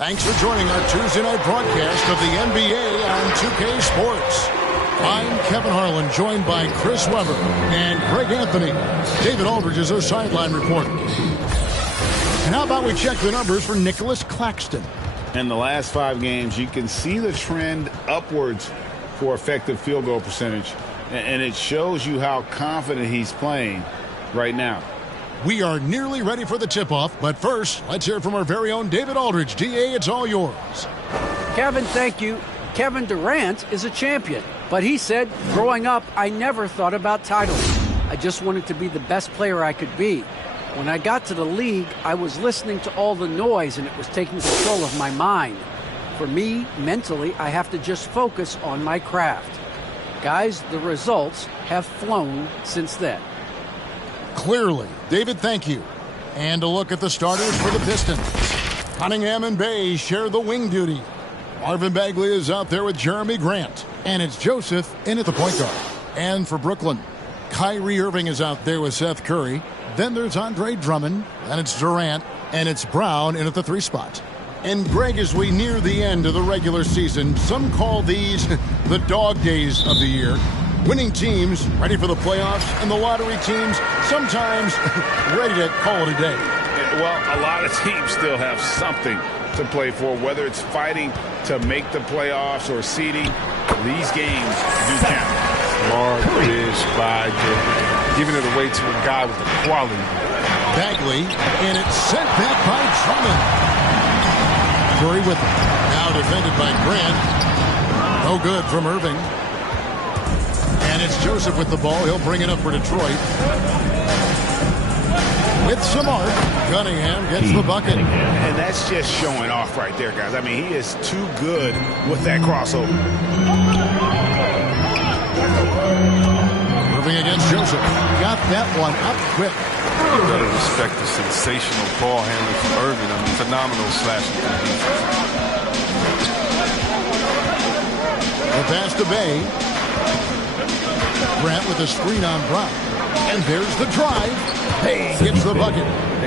Thanks for joining our Tuesday night broadcast of the NBA on 2K Sports. I'm Kevin Harlan, joined by Chris Webber and Greg Anthony. David Aldridge is our sideline reporter. And how about we check the numbers for Nicholas Claxton? In the last 5 games, you can see the trend upwards for effective field goal percentage. And it shows you how confident he's playing right now. We are nearly ready for the tip-off, but first, let's hear from our very own David Aldridge. DA, it's all yours. Kevin, thank you. Kevin Durant is a champion, but he said, growing up, I never thought about titles. I just wanted to be the best player I could be. When I got to the league, I was listening to all the noise, and it was taking control of my mind. For me, mentally, I have to just focus on my craft. Guys, the results have flown since then. Clearly. David, thank you. And a look at the starters for the Pistons. Cunningham and Bay share the wing duty. Marvin Bagley is out there with Jeremy Grant. And it's Joseph in at the point guard. And for Brooklyn, Kyrie Irving is out there with Seth Curry. Then there's Andre Drummond. And it's Durant. And it's Brown in at the 3 spot. And Greg, as we near the end of the regular season, some call these the dog days of the year. Winning teams ready for the playoffs, and the lottery teams sometimes ready to call it a day. Well, a lot of teams still have something to play for, whether it's fighting to make the playoffs or seeding. These games do count. Smart is by giving it away to a guy with the quality. Bagley, and it's sent back by Drummond. Curry with him. Now defended by Grant. No good from Irving. And it's Joseph with the ball. He'll bring it up for Detroit. With some art, Cunningham gets the bucket. And that's just showing off right there, guys. I mean, he is too good with that crossover. Irving against Joseph. Got that one up quick. You better respect the sensational ball handling from Irving. I mean, phenomenal slashing. The pass to Bay. Grant with a screen on Brown. And there's the drive. Bay gets the bucket.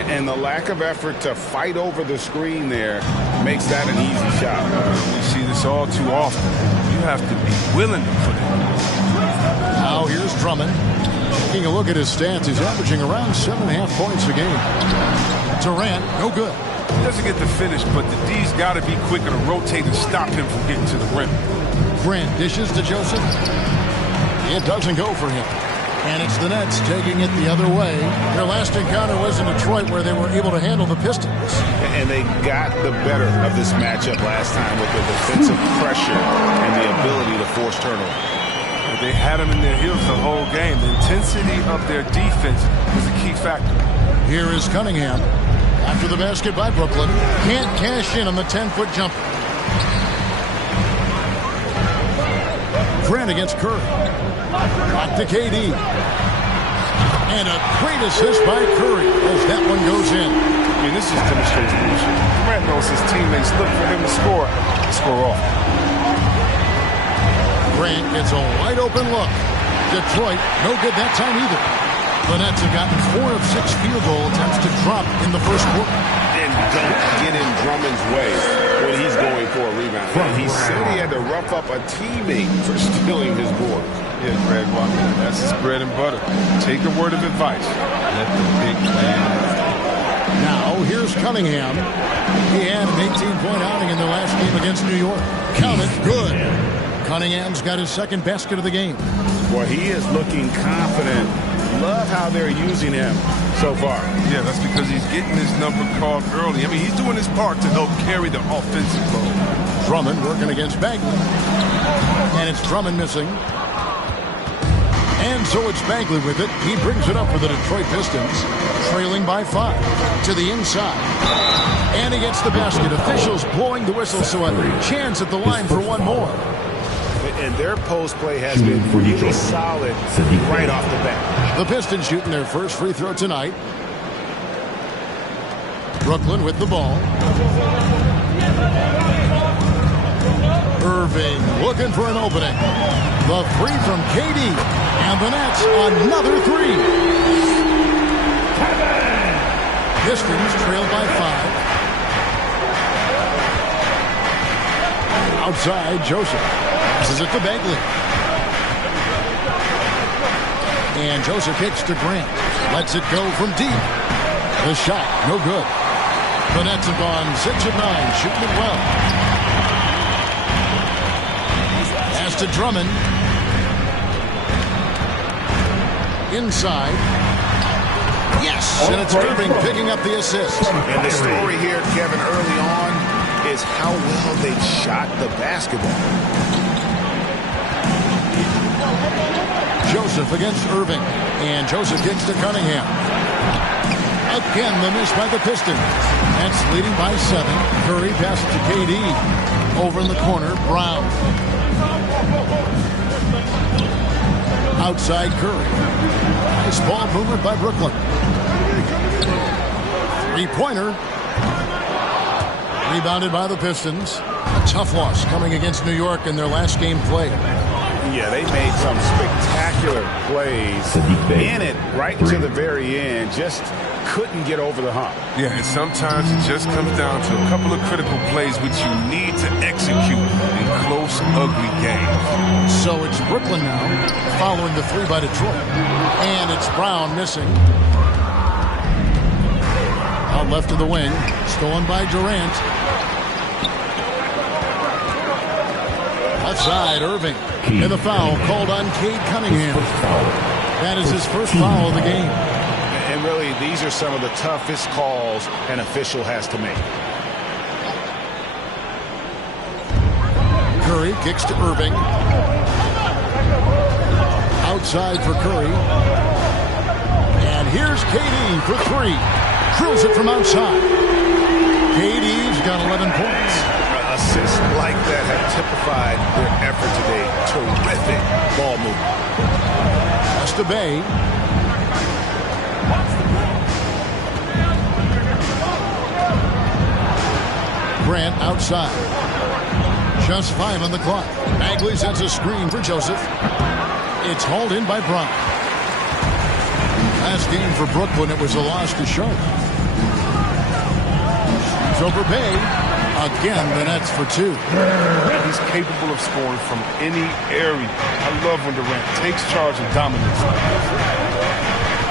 And the lack of effort to fight over the screen there makes that an easy shot. We see this all too often. You have to be willing to put it. Now here's Drummond. Taking a look at his stats, he's averaging around 7.5 points a game. Durant, no good. He doesn't get the finish, but the D's got to be quicker to rotate and stop him from getting to the rim. Grant dishes to Joseph. It doesn't go for him. And it's the Nets taking it the other way. Their last encounter was in Detroit, where they were able to handle the Pistons. And they got the better of this matchup last time with the defensive pressure and the ability to force turnover. They had them in their heels the whole game. The intensity of their defense was a key factor. Here is Cunningham. After the basket by Brooklyn. Can't cash in on the 10-foot jumper. Grant against Curry. Back to KD. And a great assist by Curry as that one goes in. I mean, this just demonstrates leadership. Grant knows his teammates look for him to score off. Grant gets a wide open look. Detroit, no good that time either. The Nets have gotten 4 of 6 field goal attempts to drop in the first quarter. And don't get in Drummond's way when he's going for a rebound. He said he had to rough up a teammate for stealing his board. Yeah, Greg, well, that's his bread and butter. Take a word of advice. Let the big man. Now, here's Cunningham. He had an 18-point outing in the last game against New York. Count it, good. Cunningham's got his second basket of the game. Well, he is looking confident. Love how they're using him so far. Yeah, that's because he's getting his number called early. I mean, he's doing his part to help carry the offensive load. Drummond working against Bagley. And it's Drummond missing. And so it's Bagley with it. He brings it up for the Detroit Pistons, trailing by 5 to the inside. And he gets the basket. Officials blowing the whistle, so a chance at the line for one more. And their post play has been really solid right off the bat. The Pistons shooting their first free throw tonight. Brooklyn with the ball. Irving looking for an opening. The three from KD. And the Nets another three. Pistons trailed by 5. Outside, Joseph. Passes it to Bagley. And Joseph kicks to Grant. Lets it go from deep. The shot, no good. The Nets have gone 6 of 9, shooting it well. Pass to Drummond. Inside. Yes, and it's Irving picking up the assist. And the story here, Kevin, early on is how well they shot the basketball. Joseph against Irving. And Joseph kicks to Cunningham. Again, the miss by the Pistons. Nets leading by 7. Curry passes to KD. Over in the corner, Brown. Outside Curry. Nice ball movement by Brooklyn. Three-pointer. Rebounded by the Pistons. A tough loss coming against New York in their last game played. Yeah, they made some spectacular plays in it right to the very end. Just couldn't get over the hump. Yeah, and sometimes it just comes down to a couple of critical plays which you need to execute in close, ugly games. So it's Brooklyn now, following the 3 by Detroit. And it's Brown missing. Out left of the wing, stolen by Durant. Left side, Irving. And the foul called on Cade Cunningham. That is his first foul of the game. And really, these are some of the toughest calls an official has to make. Curry kicks to Irving. Outside for Curry. And here's KD for 3. Drills it from outside. KD's got 11 points. Assists like that have typified their effort today. Terrific ball movement. Pass to Bay. Grant outside. Just 5 on the clock. Bagley sends a screen for Joseph. It's hauled in by Brown. Last game for Brooklyn, it was a loss to Charlotte. It's over Bay. Again, the Nets for 2. He's capable of scoring from any area. I love when Durant takes charge and dominates.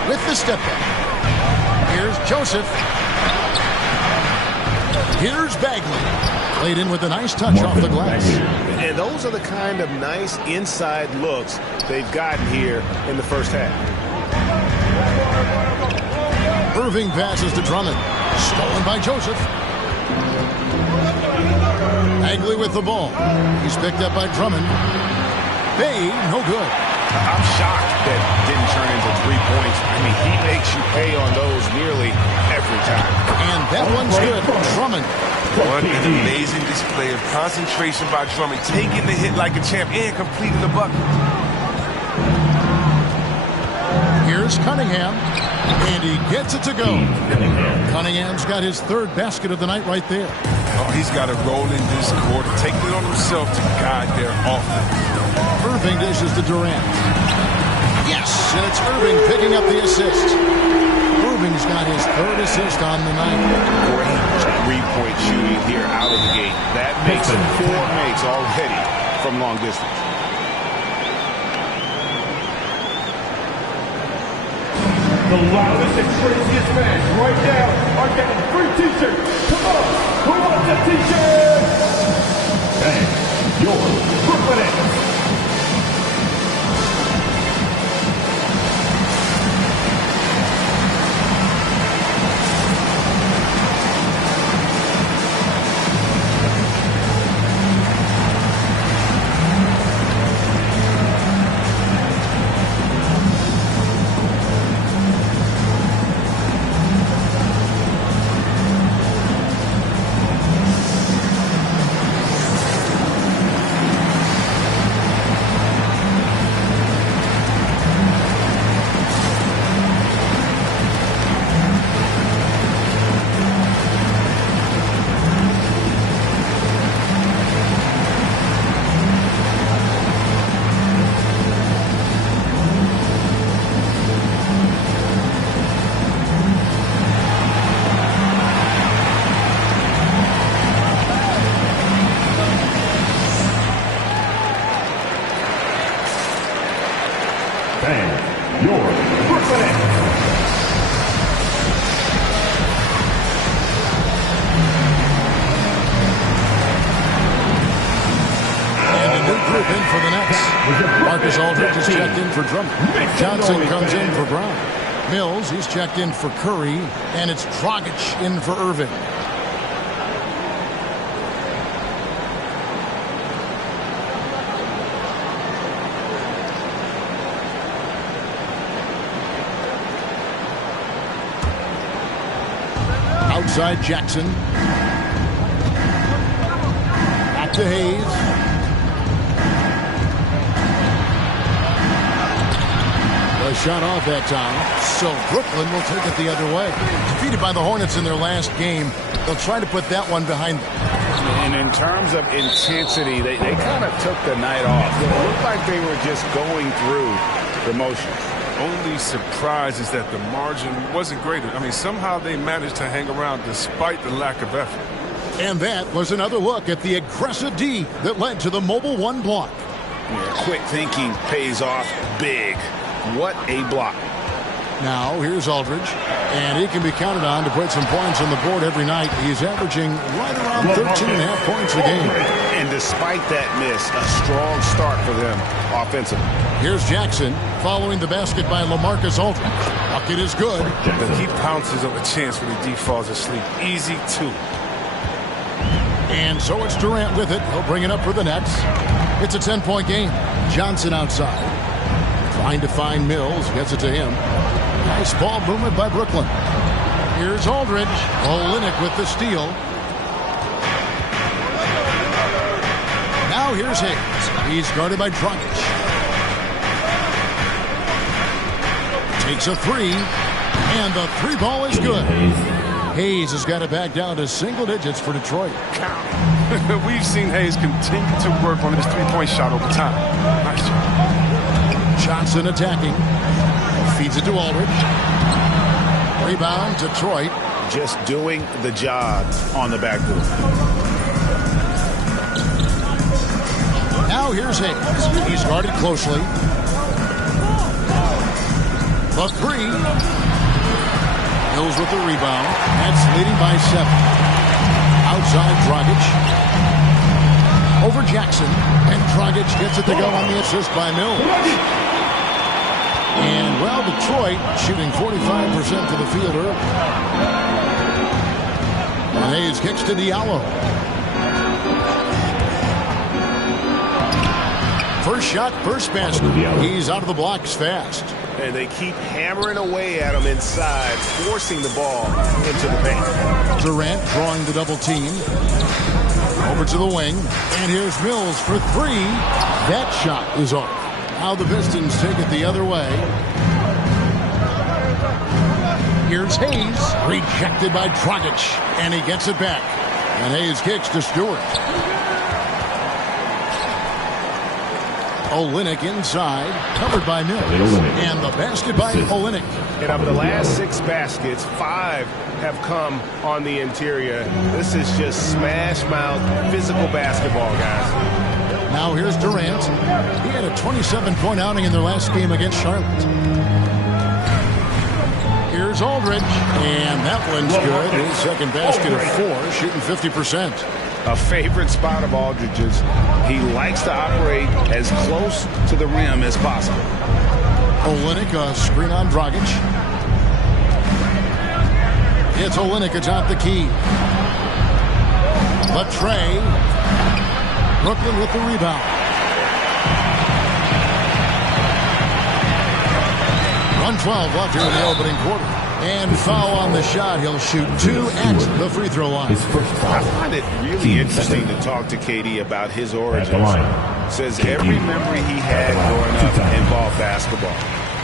With the step back. Here's Joseph. Here's Bagley. Played in with a nice touch off the glass. And those are the kind of nice inside looks they've gotten here in the first half. Irving passes to Drummond. Stolen by Joseph. Bagley with the ball. He's picked up by Drummond. Bay, no good. I'm shocked that didn't turn into 3 points. I mean, he makes you pay on those nearly every time. And that one's good. Drummond. What an amazing display of concentration by Drummond, taking the hit like a champ and completing the bucket. Here's Cunningham. And he gets it to go. Cunningham's got his 3rd basket of the night right there. Oh, he's got to roll in this quarter, take it on himself to guide their offense. Irving dishes to Durant. Yes, and it's Irving picking up the assist. Irving's got his 3rd assist on the night. Great 3-point shooting here out of the gate. That makes it 4 makes already from long distance. The loudest and craziest fans right now are getting free t-shirts. Come on, who wants a t-shirt? And your Brooklyn Nets. for Drummond. Johnson comes in for Brown. Mills, he's checked in for Curry. And it's Dragic in for Irving. Outside Jackson. Back to Hayes. The shot off that time. So Brooklyn will take it the other way. Defeated by the Hornets in their last game. They'll try to put that one behind them. And in terms of intensity, they kind of took the night off. It looked like they were just going through the motions. Only surprise is that the margin wasn't greater. I mean, somehow they managed to hang around despite the lack of effort. And that was another look at the aggressive D that led to the Mobile One block. Yeah, quick thinking pays off big. What a block. Now, here's Aldridge. And he can be counted on to put some points on the board every night. He's averaging right around 13.5 points a game. And despite that miss, a strong start for them offensively. Here's Jackson following the basket by LaMarcus Aldridge. Bucket is good. But he pounces on a chance when the D falls asleep. Easy two. And so it's Durant with it. He'll bring it up for the Nets. It's a 10-point game. Johnson outside. Trying to find Mills. Gets it to him. Nice ball movement by Brooklyn. Here's Aldridge. Olynyk with the steal. Now here's Hayes. He's guarded by Dragic. Takes a three. And the three ball is good. Hayes has got it back down to single digits for Detroit. We've seen Hayes continue to work on his three-point shot over time. Nice job. Johnson attacking. Feeds it to Aldridge. Rebound, Detroit. Just doing the job on the backboard. Now here's Hayes. He's guarded closely. The three. Mills with the rebound. That's leading by 7. Outside Dragic. Over Jackson. And Dragic gets it to go on the assist by Mills. And, well, Detroit shooting 45% for the field early. And Hayes kicks to Diallo. First shot, first basket. He's out of the blocks fast. And they keep hammering away at him inside, forcing the ball into the paint. Durant drawing the double team. Over to the wing. And here's Mills for three. That shot is off. Now the Pistons take it the other way. Here's Hayes. Rejected by Dragic. And he gets it back. And Hayes kicks to Stewart. Olynyk inside. Covered by Mills. And the basket by Olynyk. And of the last 6 baskets, 5 have come on the interior. This is just smash mouth physical basketball, guys. Now here's Durant. He had a 27-point outing in their last game against Charlotte. Here's Aldridge. And that one's good. His second basket of 4, shooting 50%. A favorite spot of Aldridge's. He likes to operate as close to the rim as possible. Olynyk, a screen on Dragic. It's Olynyk atop the key. Latrey. Brooklyn with the rebound. .112 left here in the opening quarter. And foul on the shot. He'll shoot 2 at the free throw line. I find it really interesting to talk to KD about his origins. Says every memory he had growing up involved basketball.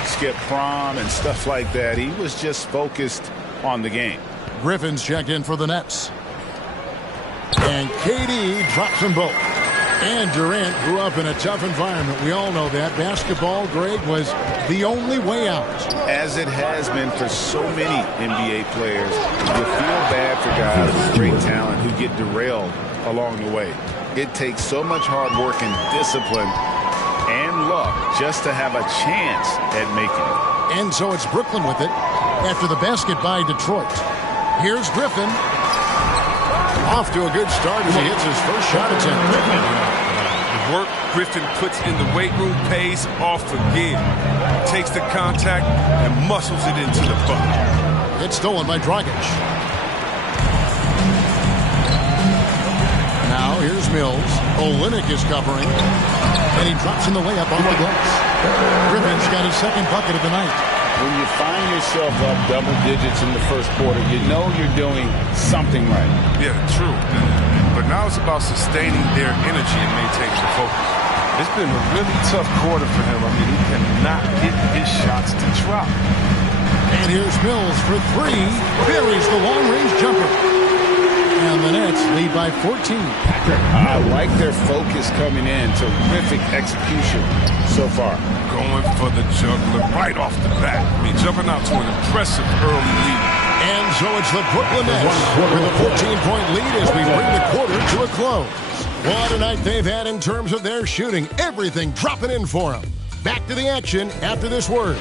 Skip prom and stuff like that. He was just focused on the game. Griffin's checked in for the Nets. And KD drops them both. And Durant grew up in a tough environment. We all know that. Basketball, Greg, was the only way out. As it has been for so many NBA players, you feel bad for guys with great talent who get derailed along the way. It takes so much hard work and discipline and luck just to have a chance at making it. And so it's Brooklyn with it after the basket by Detroit. Here's Griffin. Off to a good start as he hits his first shot attempt. The work Griffin puts in the weight room pays off again. Takes the contact and muscles it into the bucket. It's stolen by Dragic. Now here's Mills. Olynyk is covering. And he drops in the layup off the glass. Griffin's got his second bucket of the night. When you find yourself up double digits in the first quarter, you know you're doing something right. Yeah, true. But now it's about sustaining their energy and maintaining the focus. It's been a really tough quarter for him. I mean, he cannot get his shots to drop. And here's Mills for three. Buries the long-range jumper. And the Nets lead by 14. I like their focus coming in. Terrific execution so far. Going for the juggler right off the bat. I mean, jumping out to an impressive early lead. And so it's the Brooklyn Nets with a 14-point lead as we bring the quarter to a close. What a night they've had in terms of their shooting. Everything dropping in for them. Back to the action after this word.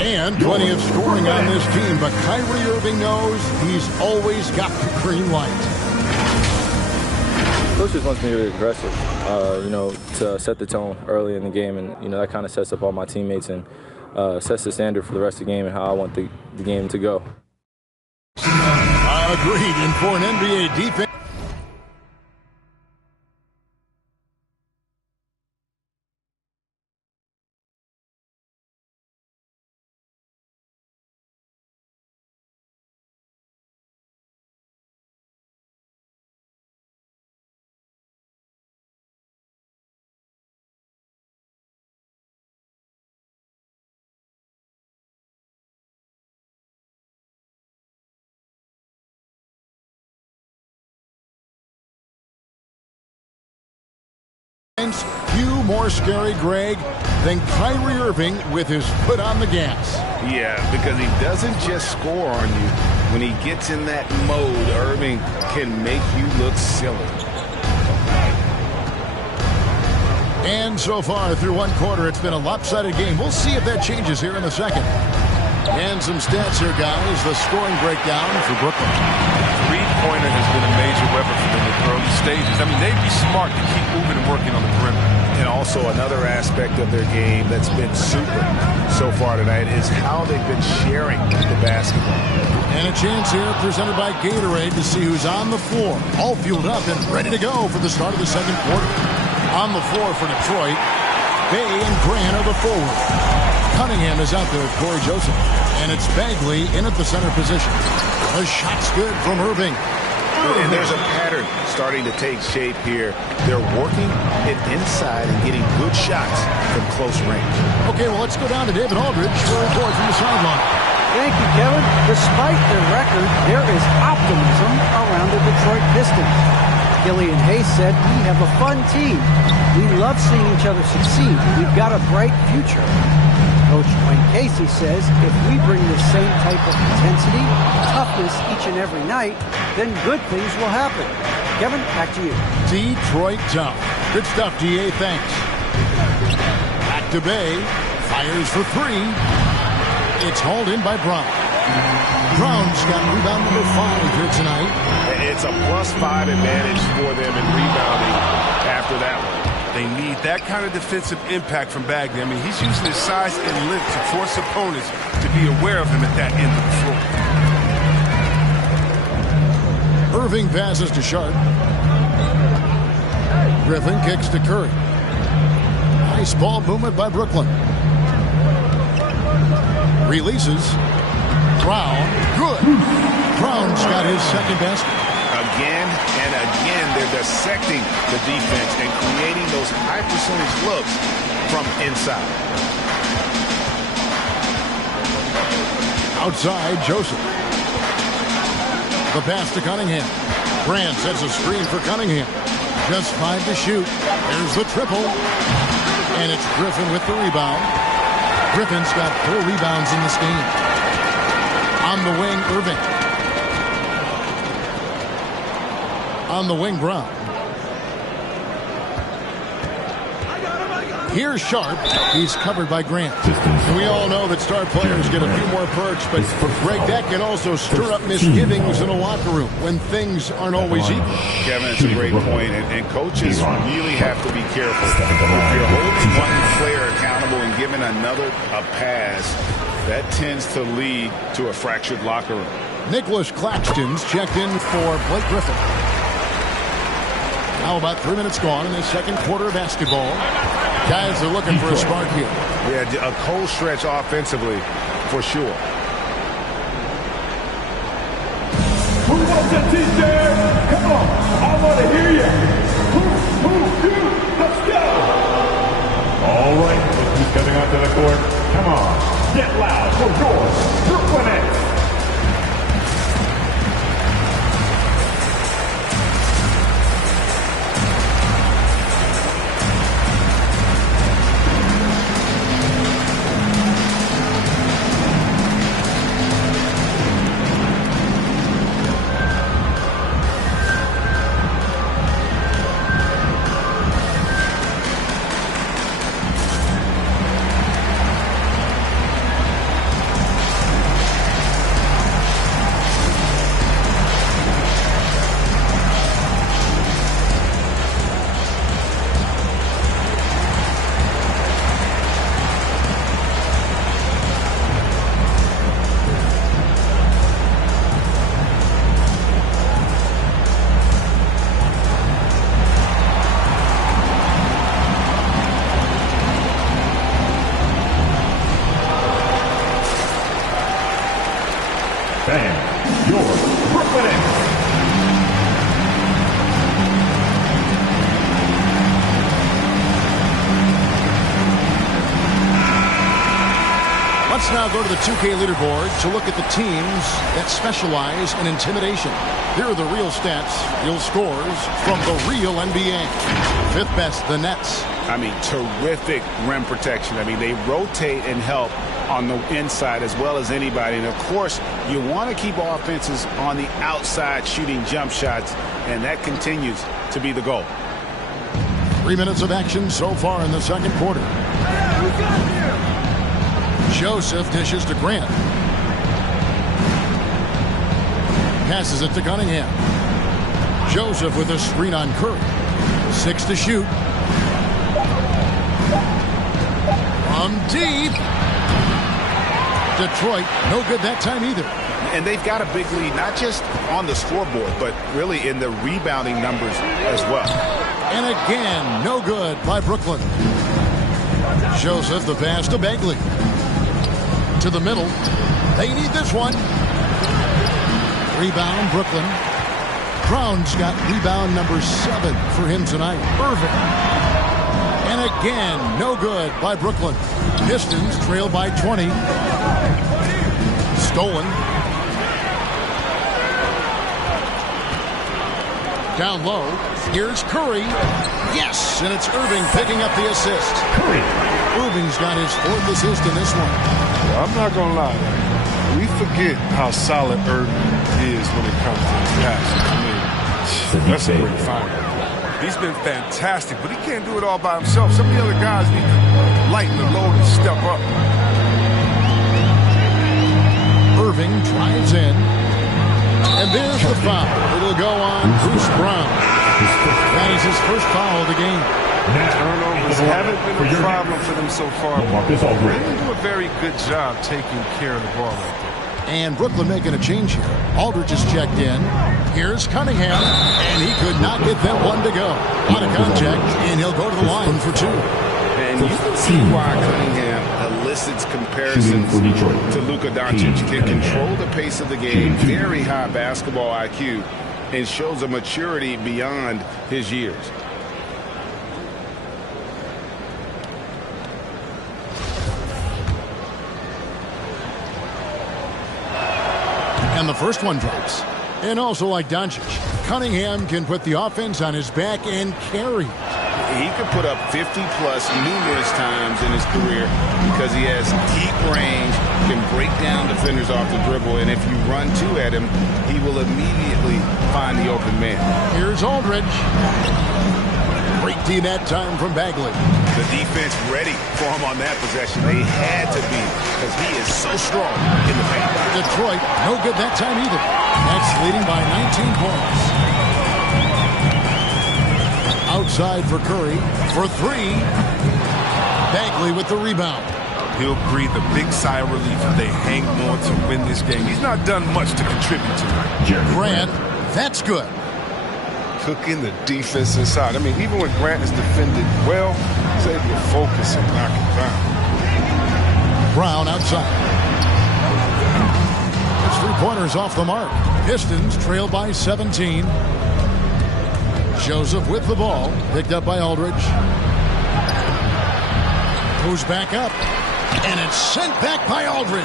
And plenty of scoring on this team, but Kyrie Irving knows he's always got the green light. Coach just wants me to be aggressive, to set the tone early in the game, and that kind of sets up all my teammates and sets the standard for the rest of the game and how I want the game to go. Agreed, and for an NBA defense. Few more scary, Greg, than Kyrie Irving with his foot on the gas. Yeah, because he doesn't just score on you. When he gets in that mode, Irving can make you look silly. And so far through one quarter, it's been a lopsided game. We'll see if that changes here in the second. And some stats here, guys. The scoring breakdown for Brooklyn. Three-pointer has been a major weapon for them in the early stages. I mean, they'd be smart to keep moving and working on the perimeter. And also another aspect of their game that's been super so far tonight is how they've been sharing the basketball. And a chance here presented by Gatorade to see who's on the floor. All fueled up and ready to go for the start of the second quarter. On the floor for Detroit, Bay and Grant are the forward. Cunningham is out there with Corey Joseph. And it's Bagley in at the center position. A shot's good from Irving. And there's a pattern starting to take shape here. They're working it inside and getting good shots from close range. Okay, well, let's go down to David Aldridge for a report from the sideline. Thank you, Kevin. Despite their record, there is optimism around the Detroit Pistons. Killian Hayes said, "We have a fun team. We love seeing each other succeed. We've got a bright future." Coach Wayne Casey says, "If we bring the same type of intensity, toughness each and every night, then good things will happen." Kevin, back to you. Detroit tough. Good stuff, DA. Thanks. Back to Bay. Fires for three. It's hauled in by Brown. Brown's got rebound number 5 here tonight. It's a +5 advantage for them in rebounding after that one. They need that kind of defensive impact from Bagley. I mean, he's using his size and length to force opponents to be aware of him at that end of the floor. Irving passes to Sharp. Griffin kicks to Curry. Nice ball movement by Brooklyn. Releases. Brown. Good. Brown's got his second basket. Again and again, they're dissecting the defense and creating those high-percentage looks from inside. Outside, Joseph. The pass to Cunningham. Grant sets a screen for Cunningham. Just 5 to shoot. There's the triple. And it's Griffin with the rebound. Griffin's got 4 rebounds in this game. On the wing, Irving. On the wing, Brown. Here's Sharp. He's covered by Grant. And we all know that star players get a few more perks, but Greg, that can also stir up misgivings in a locker room when things aren't always equal. Kevin, it's a great point, and coaches really have to be careful. If you're holding one player accountable and giving another a pass, that tends to lead to a fractured locker room. Nicholas Claxton's checked in for Blake Griffin. Now about 3 minutes gone in the second quarter of basketball. Guys are looking for a spark here. Yeah, a cold stretch offensively, for sure. Who wants a t-shirt? Come on, I want to hear you. Who, let's go. All right, who's coming onto the court? Come on, get loud for your Brooklyn Nets. And your Brooklyn Nets. Let's now go to the 2K leaderboard to look at the teams that specialize in intimidation. Here are the real stats, real scores from the real NBA. Fifth best, the Nets. I mean, terrific rim protection. I mean, they rotate and help on the inside as well as anybody. And, of course, you want to keep offenses on the outside shooting jump shots, and that continues to be the goal. 3 minutes of action so far in the second quarter. Joseph dishes to Grant. Passes it to Cunningham. Joseph with a screen on Curry. 6 to shoot. From deep. Detroit, no good that time either. And they've got a big lead, not just on the scoreboard, but really in the rebounding numbers as well. And again, no good by Brooklyn. Joseph the pass to Bagley. To the middle. They need this one. Rebound, Brooklyn. Brown's got rebound number 7 for him tonight. Irving. And again, no good by Brooklyn. Pistons trail by 20. Stolen. Down low. Here's Curry. Yes, and it's Irving picking up the assist. Curry. Irving's got his 4th assist in this one. I'm not going to lie. We forget how solid Irving is when it comes to his passing. I mean, that's a great find. He's been fantastic, but he can't do it all by himself. Some of the other guys need to lighten the load and step up. Irving drives in. And there's the foul. It'll go on Bruce Brown. That is his first foul of the game. Turnovers haven't been a problem for them so far. They do a very good job taking care of the ball right there. And Brooklyn making a change here. Aldridge is checked in. Here's Cunningham. And he could not get that one to go. On a contact, and he'll go to the line for 2. And you can see why Cunningham elicits comparisons to Luka Doncic. Can control the pace of the game, very high basketball IQ, and shows a maturity beyond his years. And the first one drops. And also like Doncic, Cunningham can put the offense on his back and carry. He could put up 50-plus numerous times in his career because he has deep range, can break down defenders off the dribble, and if you run 2 at him, he will immediately find the open man. Here's Aldridge. Great D that time from Bagley. The defense ready for him on that possession. They had to be because he is so strong in the paint. Detroit, no good that time either. Nets leading by 19 points. Outside for Curry for three. Bagley with the rebound. He'll breathe a big sigh of relief if they hang on to win this game. He's not done much to contribute tonight. Grant, that's good. Cooking the defense inside. I mean, even when Grant is defended well, he's able to focus and knock it down. Brown outside. His three-pointers off the mark. Pistons trail by 17. Joseph with the ball. Picked up by Aldridge. Goes back up. And it's sent back by Aldridge.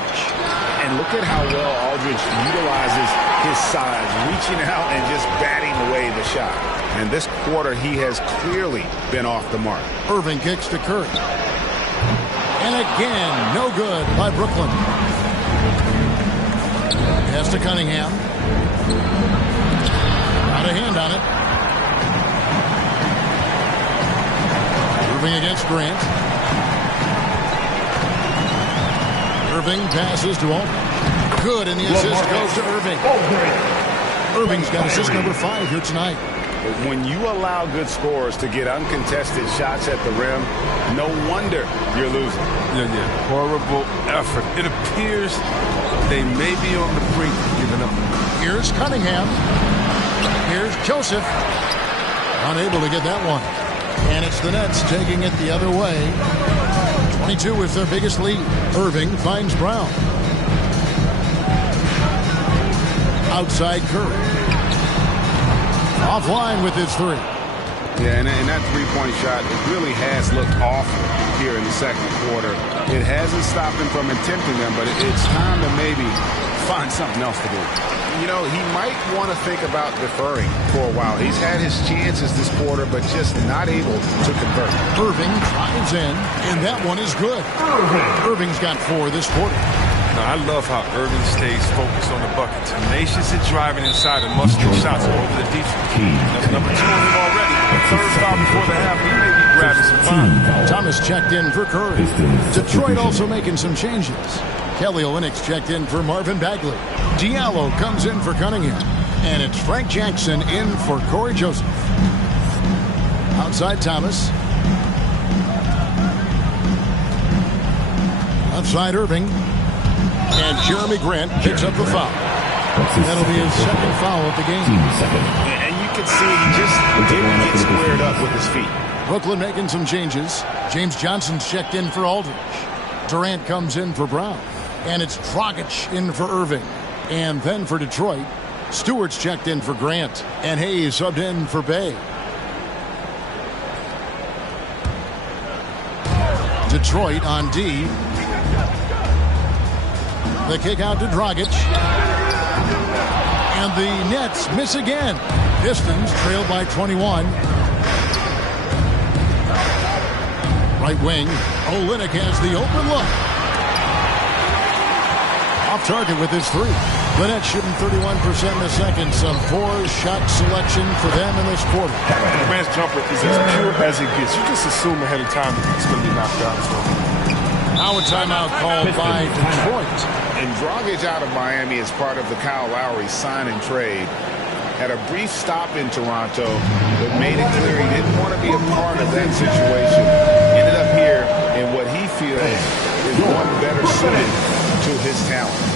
And look at how well Aldridge utilizes his size, reaching out and just batting away the shot. And this quarter, he has clearly been off the mark. Irving kicks to Curry. And again, no good by Brooklyn. Pass to Cunningham. Got a hand on it. Irving against Grant. Irving passes to Aldridge. Good, and the assist goes to Irving. Irving's got assist number 5 here tonight. But when you allow good scorers to get uncontested shots at the rim, no wonder you're losing. Yeah. Horrible effort. It appears they may be on the brink of giving up. Here's Cunningham. Here's Joseph. Unable to get that one. And it's the Nets taking it the other way. 22 is their biggest lead. Irving finds Brown. Outside Curry. Offline with his three. Yeah, and that three-point shot, it really has looked off here in the second quarter. It hasn't stopped him from attempting them, but it's time to maybe find something else to do. You know, he might want to think about deferring for a while. He's had his chances this quarter, but just not able to convert. Irving drives in, and that one is good. Irving's got 4 this quarter. Now, I love how Irving stays focused on the bucket. Tenacious at driving inside and mustering shots over the defense. That's number 2 on him already. The third foul before the half. He may be grabbing some time. Thomas checked in for Curry. Detroit also making some changes. Kelly Olynyk's checked in for Marvin Bagley. Diallo comes in for Cunningham. And it's Frank Jackson in for Corey Joseph. Outside Thomas. Outside Irving. And Jeremy Grant picks up the foul. That'll be his second foul of the game. And you can see he just didn't get squared up with his feet. Brooklyn making some changes. James Johnson's checked in for Aldridge. Durant comes in for Brown. And it's Dragic in for Irving. And then for Detroit, Stewart's checked in for Grant. And Hayes subbed in for Bay. Detroit on D. The kick out to Dragic. And the Nets miss again. Pistons trailed by 21. Right wing, Olynyk has the open look. Off target with his three. The Nets shooting 31% in the second. Some poor shot selection for them in this quarter. Grant's jumper is as pure as it gets. You just assume ahead of time that it's going to be knocked out. Now a timeout called by Detroit. And Dragic out of Miami is part of the Kyle Lowry sign and trade. Had a brief stop in Toronto, but made it clear he didn't want to be a part of that situation. Ended up here in what he feels is one better suited to his talent.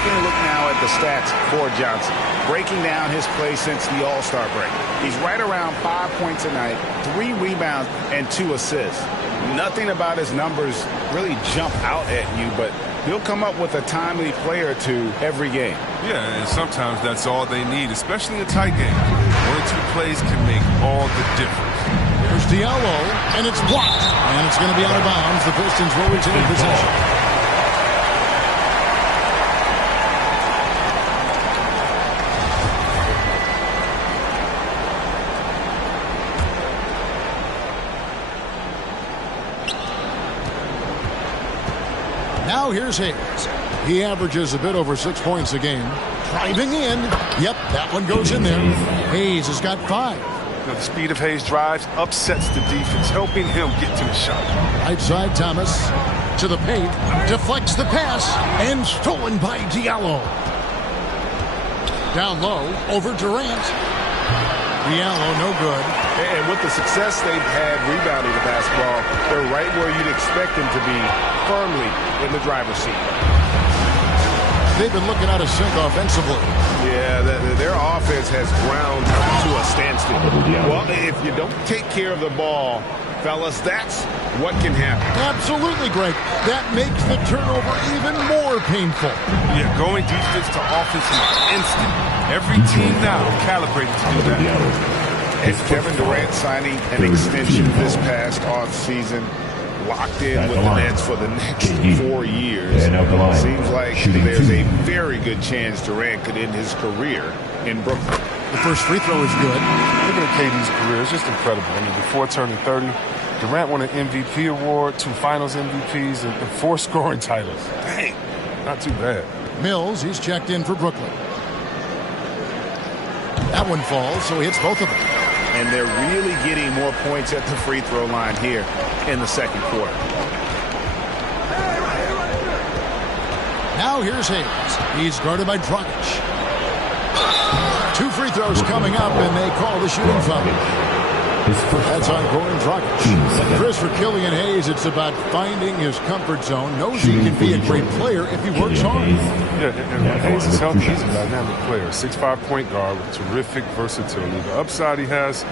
taking a look now at the stats for Johnson. Breaking down his play since the All-Star break. He's right around 5 points a night, 3 rebounds, and 2 assists. Nothing about his numbers really jump out at you, but he'll come up with a timely play or two every game. Yeah, and sometimes that's all they need, especially in tight games. 1 or 2 plays can make all the difference. Here's Diallo, and it's blocked. And it's going to be out of bounds. The Pistons will retain possession. Now here's Hayes. He averages a bit over 6 points a game. Driving in. Yep, that one goes in there. Hayes has got 5. The speed of Hayes' drives upsets the defense, helping him get to the shot. Right side, Thomas. To the paint. Deflects the pass. And stolen by Diallo. Down low. Over Durant. Diallo, no good. And with the success they've had rebounding the basketball, they're right where you'd expect them to be, firmly in the driver's seat. They've been looking out of sync offensively. Yeah, their offense has ground to a standstill. Well, if you don't take care of the ball, fellas, that's what can happen. Absolutely, Greg. That makes the turnover even more painful. Yeah, going defense to offense in an instant. Every team now calibrated to do that. And Kevin Durant signing an extension this past offseason, locked in with the Nets for the next 4 years. Seems like there's a very good chance Durant could end his career in Brooklyn. The first free throw is good. Looking at KD's career, it's just incredible. I mean, before turning 30, Durant won an MVP award, 2 Finals MVPs, and 4 scoring titles. Dang, not too bad. Mills, he's checked in for Brooklyn. That one falls, so he hits both of them. And they're really getting more points at the free throw line here in the second quarter. Now here's Hayes. He's guarded by Dragic. 2 free throws coming up, and they call the shooting foul. That's on Goran Dragic. Chris, for Killian Hayes, it's about finding his comfort zone. Knows he can be a great player if he works hard. Yeah, and when Hayes is healthy, he's a dynamic player. 6'5" point guard with terrific versatility. The upside he has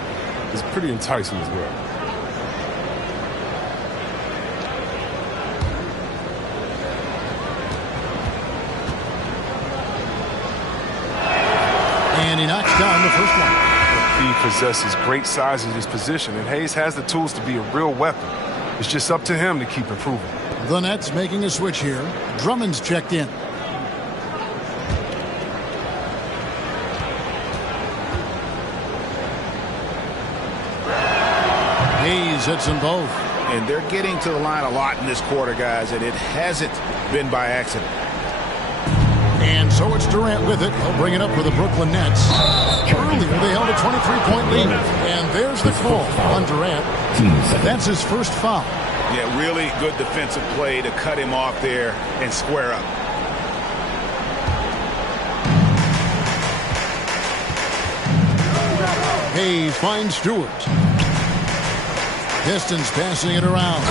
is pretty enticing as well. And he knocks down the first one. He possesses great size in his position, and Hayes has the tools to be a real weapon. It's just up to him to keep improving. The Nets making a switch here. Drummond's checked in. Hayes hits them both. And they're getting to the line a lot in this quarter, guys, and it hasn't been by accident. And so it's Durant with it. He'll bring it up for the Brooklyn Nets. Earlier, they held a 23-point lead. And there's the call on Durant. That's his first foul. Yeah, really good defensive play to cut him off there and square up. Hayes finds Stewart. Pistons passing it around.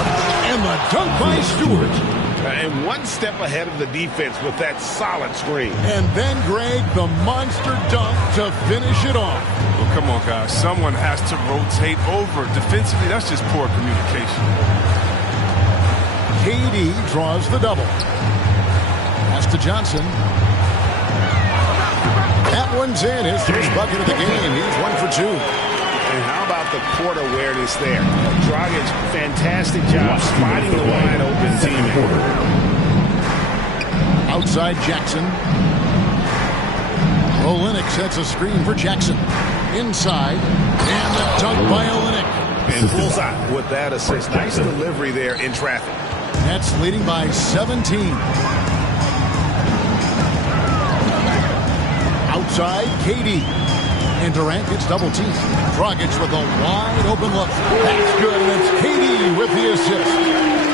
And the dunk by Stewart. And one step ahead of the defense with that solid screen. And then, Greg, the monster dunk to finish it off. Well, come on, guys. Someone has to rotate over. Defensively, that's just poor communication. KD draws the double. Pass to Johnson. That one's in. His first bucket of the game. He's 1 for 2. And how about the court awareness there? Dragic, fantastic job spotting the wide open teammate. Outside Jackson. Olynyk sets a screen for Jackson. Inside. And the dunk by Olynyk. And pulls out with that assist. Nice delivery there in traffic. Nets leading by 17. Outside, KD. And Durant gets double teamed. Dragic with a wide open look. That's good, and it's KD with the assist.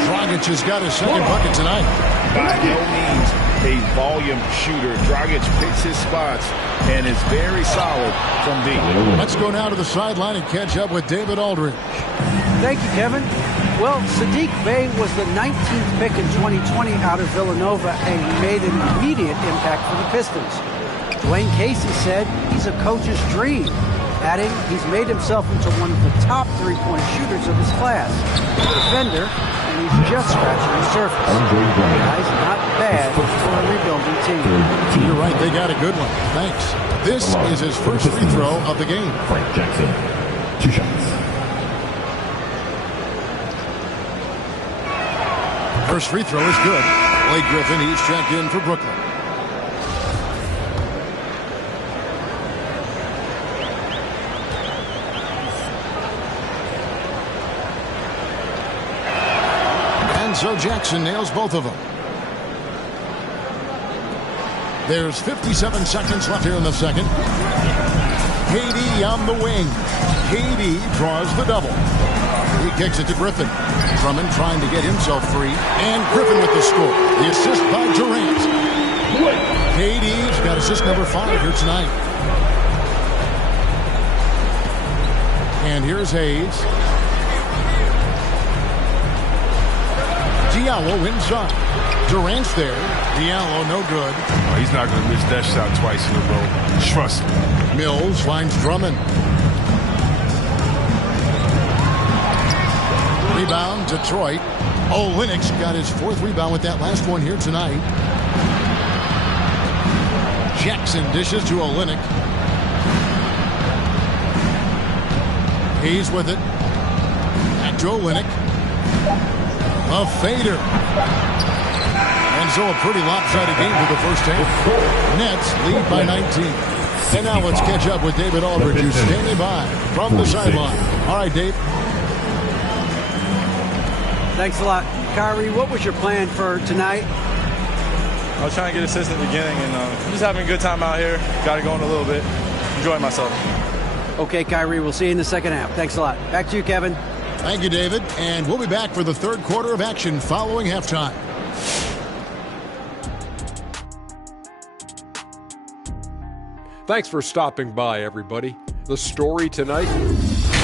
Dragic has got his second bucket tonight. By no means a volume shooter. Dragic picks his spots and is very solid from deep. Let's go now to the sideline and catch up with David Aldridge. Thank you, Kevin. Well, Sadiq Bey was the 19th pick in 2020 out of Villanova, and he made an immediate impact for the Pistons. Dwayne Casey said he's a coach's dream, adding he's made himself into one of the top three-point shooters of his class. He's a defender, and he's just scratching the surface. The guy's not bad for a rebuilding team. You're right, they got a good one. Thanks. This is his first free throw of the game. Frank Jackson, 2 shots. First free throw is good. Blake Griffin, he's checked in for Brooklyn. And so Jackson nails both of them. There's 57 seconds left here in the second. KD on the wing. KD draws the double. He kicks it to Griffin. Drummond trying to get himself free. And Griffin with the score. The assist by Durant. KD's got assist number 5 here tonight. And here's Hayes. Diallo inside. Durant's there. Diallo no good. Oh, he's not going to miss that shot twice in a row. Trust me. Mills finds Drummond. Rebound, Detroit. Olynyk's got his 4th rebound with that last one here tonight. Jackson dishes to Olynyk. He's with it. Back to Olynyk. A fader. And so a pretty lopsided game for the first half. Nets lead by 19. And now let's catch up with David Aldridge, who's standing by from the sideline. All right, Dave. Thanks a lot. Kyrie, what was your plan for tonight? I was trying to get assists at the beginning and just having a good time out here. Got it going a little bit. Enjoying myself. Okay, Kyrie, we'll see you in the second half. Thanks a lot. Back to you, Kevin. Thank you, David. And we'll be back for the third quarter of action following halftime. Thanks for stopping by, everybody. The story tonight,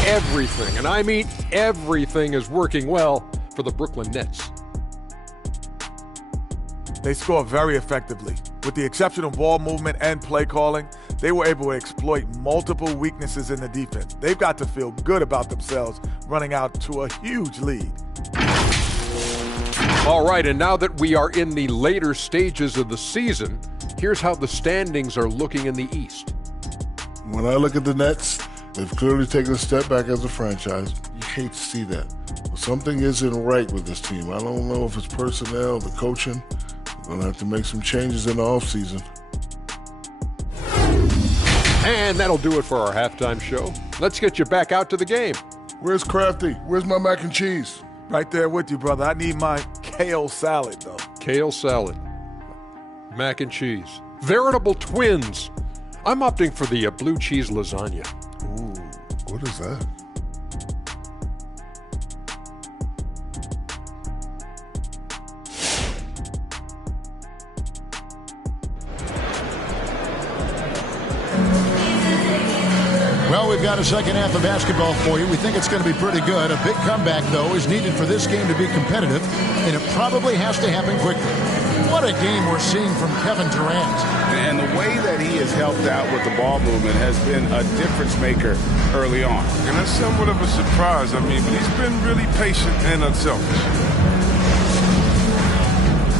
everything, and I mean everything, is working well for the Brooklyn Nets. They score very effectively. With the exceptional ball movement and play calling, they were able to exploit multiple weaknesses in the defense. They've got to feel good about themselves running out to a huge lead. All right, and now that we are in the later stages of the season, here's how the standings are looking in the East. When I look at the Nets, they've clearly taken a step back as a franchise. You hate to see that. But something isn't right with this team. I don't know if it's personnel, the coaching. We're going to have to make some changes in the offseason. And that'll do it for our halftime show. Let's get you back out to the game. Where's Crafty? Where's my mac and cheese? Right there with you, brother. I need my kale salad, though. Kale salad. Mac and cheese. Veritable twins. I'm opting for the blue cheese lasagna. Ooh, what is that? Well, we've got a second half of basketball for you. We think it's going to be pretty good. A big comeback, though, is needed for this game to be competitive, and it probably has to happen quickly. What a game we're seeing from Kevin Durant. And the way that he has helped out with the ball movement has been a difference maker early on. And that's somewhat of a surprise. I mean, but he's been really patient and unselfish.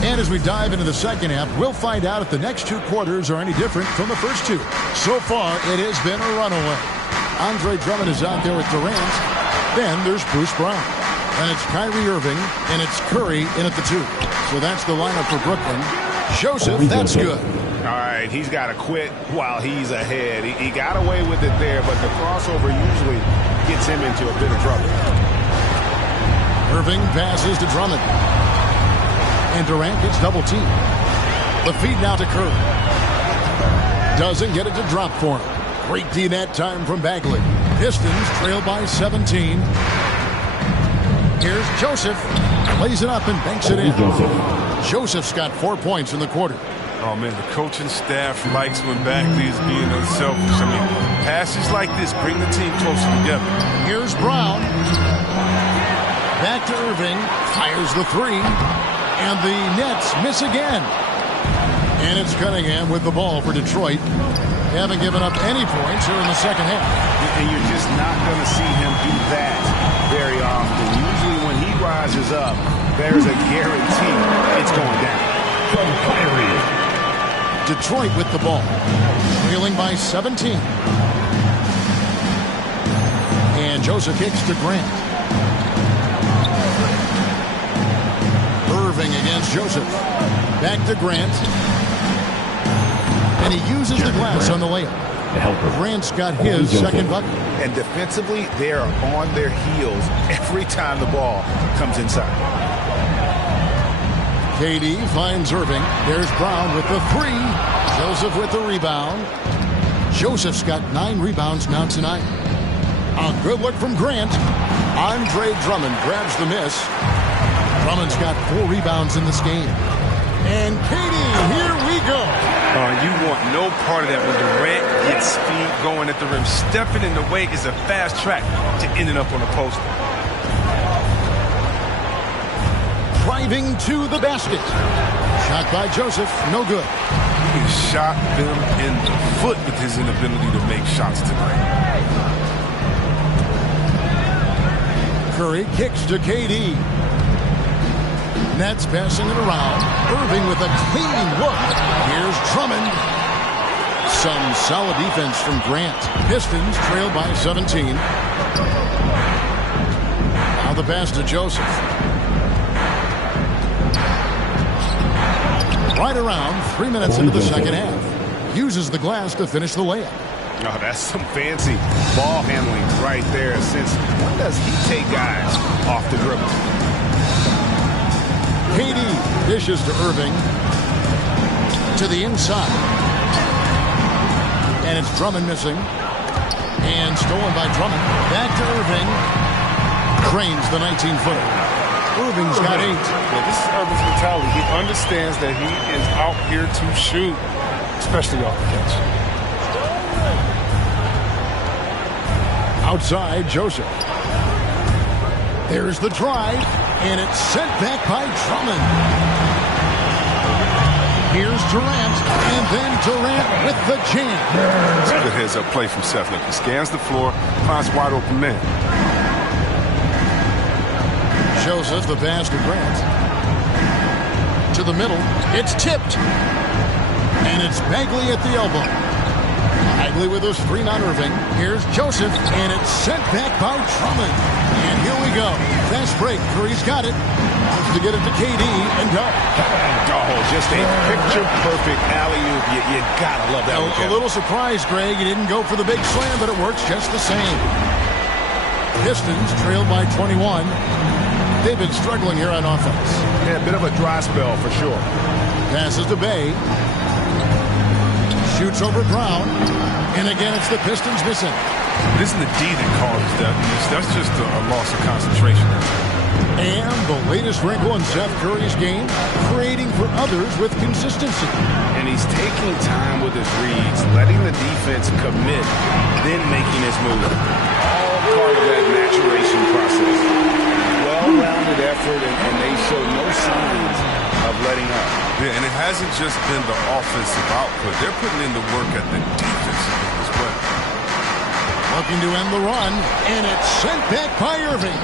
And as we dive into the second half, we'll find out if the next 2 quarters are any different from the first 2. So far, it has been a runaway. Andre Drummond is out there with Durant. Then there's Bruce Brown. And it's Kyrie Irving, and it's Curry in at the 2. So that's the lineup for Brooklyn. Joseph, that's good. All right, he's got to quit while he's ahead. He got away with it there, but the crossover usually gets him into a bit of trouble. Irving passes to Drummond. And Durant gets double teamed. The feed now to Curry. Doesn't get it to drop for him. Great D that time from Bagley. Pistons trail by 17. Here's Joseph. Lays it up and banks it in. Joseph's got 4 points in the quarter. Oh, man, the coaching staff likes when Bagley is being unselfish. I mean, passes like this bring the team closer together. Here's Brown. Back to Irving. Fires the three. And the Nets miss again. And it's Cunningham with the ball for Detroit. They haven't given up any points here in the second half. And you're just not going to see him do that very often. Usually when he rises up, there's a guarantee it's going down. Detroit with the ball. Trailing by 17. And Joseph kicks to Grant. Irving against Joseph. Back to Grant. And he uses the glass on the layup. Grant's got his second bucket. And defensively, they are on their heels every time the ball comes inside. KD finds Irving. There's Brown with the three. Joseph with the rebound. Joseph's got 9 rebounds now tonight. A good look from Grant. Andre Drummond grabs the miss. Drummond's got 4 rebounds in this game. And KD, here we go. You want no part of that when Durant gets speed going at the rim. Stepping in the way is a fast track to ending up on the post. Driving to the basket. Shot by Joseph, no good. He shot them in the foot with his inability to make shots tonight. Curry kicks to KD. Nets passing it around. Irving with a clean look. Here's Drummond. Some solid defense from Grant. Pistons trail by 17. Now the pass to Joseph. Right around 3 minutes into the second half. Uses the glass to finish the layup. Oh, that's some fancy ball handling right there. Since when does he take guys off the dribble? KD dishes to Irving. To the inside. And it's Drummond missing. And stolen by Drummond. Back to Irving. Cranes the 19-footer. Irving's got 8. Yeah, this is Irving's mentality. He understands that he is out here to shoot, especially off the catch. Outside, Joseph. There's the drive, and it's sent back by Drummond. Here's Durant, and then Durant with the jam. It's a good heads-up play from Seth. Look, he scans the floor, finds wide open man. Joseph, the pass to Grant. To the middle, it's tipped. And it's Bagley at the elbow. Bagley with his screen on Irving. Here's Joseph, and it's sent back by Drummond. And here we go. Fast break. Curry's got it. Wants to get it to KD and go. Oh, just a picture-perfect alley-oop. You gotta love that one. A little surprised, Greg. He didn't go for the big slam, but it works just the same. Pistons trailed by 21. They've been struggling here on offense. Yeah, a bit of a dry spell for sure. Passes to Bay. Shoots over Brown. And again, it's the Pistons missing. It isn't the D that causes that. That's just a loss of concentration. And the latest wrinkle in Seth Curry's game, creating for others with consistency. And he's taking time with his reads, letting the defense commit, then making his move. All part of that maturation process. Well-rounded effort, and they show no signs of letting up. Yeah, and it hasn't just been the offensive output. They're putting in the work at the defensive end as well. Looking to end the run, and it's sent back by Irving.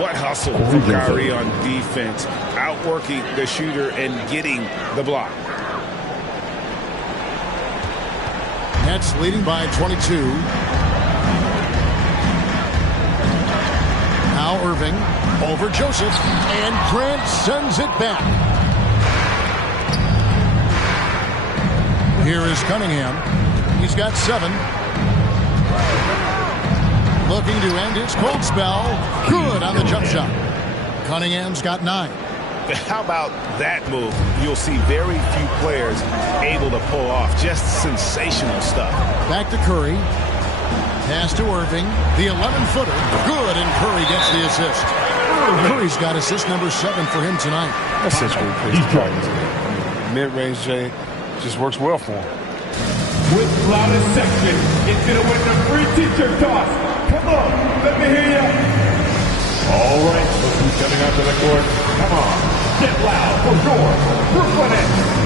What hustle from Kyrie on defense, outworking the shooter and getting the block. Nets leading by 22. Now Irving over Joseph, and Grant sends it back. Here is Cunningham. He's got 7. Looking to end his cold spell. Good on the jump shot. Cunningham's got 9. How about that move? You'll see very few players able to pull off just sensational stuff. Back to Curry. Pass to Irving. The 11-footer. Good, and Curry gets the assist. Curry's got assist number 7 for him tonight. That's such great play. Mid-range J just works well for him. With loudest section, it's going to win the free t-shirt toss. Come on, let me hear you. All right, look who's coming onto the court. Come on, get loud for your Brooklyn Nets.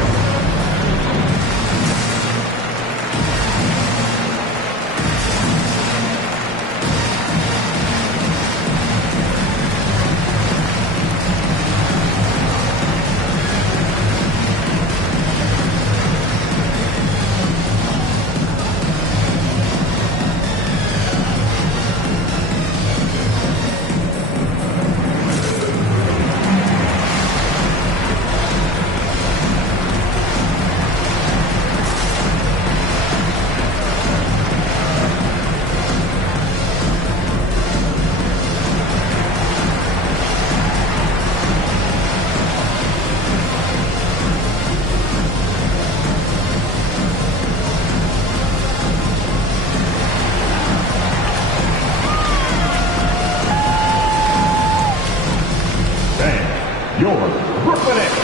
Your Brooklyn Nets.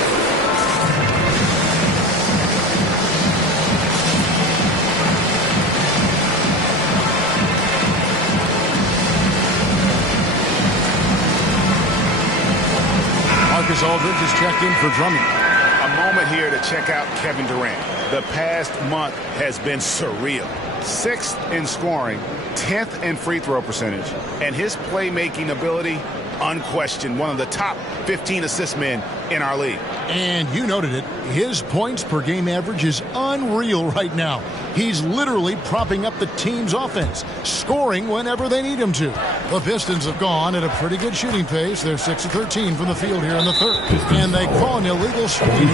Marcus Aldridge is checked in for Drummond. A moment here to check out Kevin Durant. The past month has been surreal. 6th in scoring, 10th in free throw percentage, and his playmaking ability, unquestioned, one of the top 15 assist men in our league. And you noted it, his points per game average is unreal right now. He's literally propping up the team's offense, scoring whenever they need him to. The Pistons have gone at a pretty good shooting pace. They're 6 of 13 from the field here in the third. And they call an illegal screen.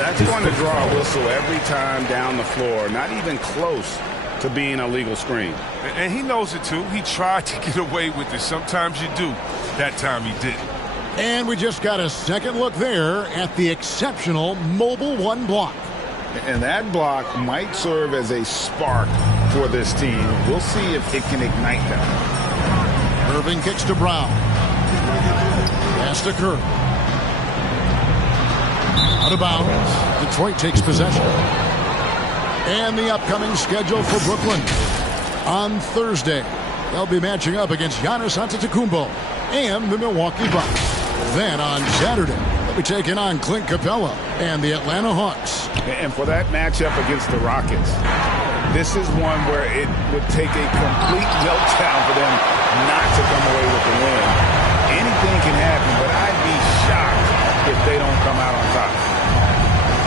That's going to draw a whistle every time down the floor. Not even close to being a legal screen. And he knows it too. He tried to get away with it. Sometimes you do. That time he didn't. And we just got a second look there at the exceptional Mobile One block. And that block might serve as a spark for this team. We'll see if it can ignite them. Irving kicks to Brown. Pass to Kerr. Out of bounds. Detroit takes possession. And the upcoming schedule for Brooklyn. On Thursday, they'll be matching up against Giannis Antetokounmpo and the Milwaukee Bucks. Then on Saturday, they'll be taking on Clint Capella and the Atlanta Hawks. And for that matchup against the Rockets, this is one where it would take a complete meltdown for them not to come away with the win. Anything can happen, but I'd be shocked if they don't come out on top.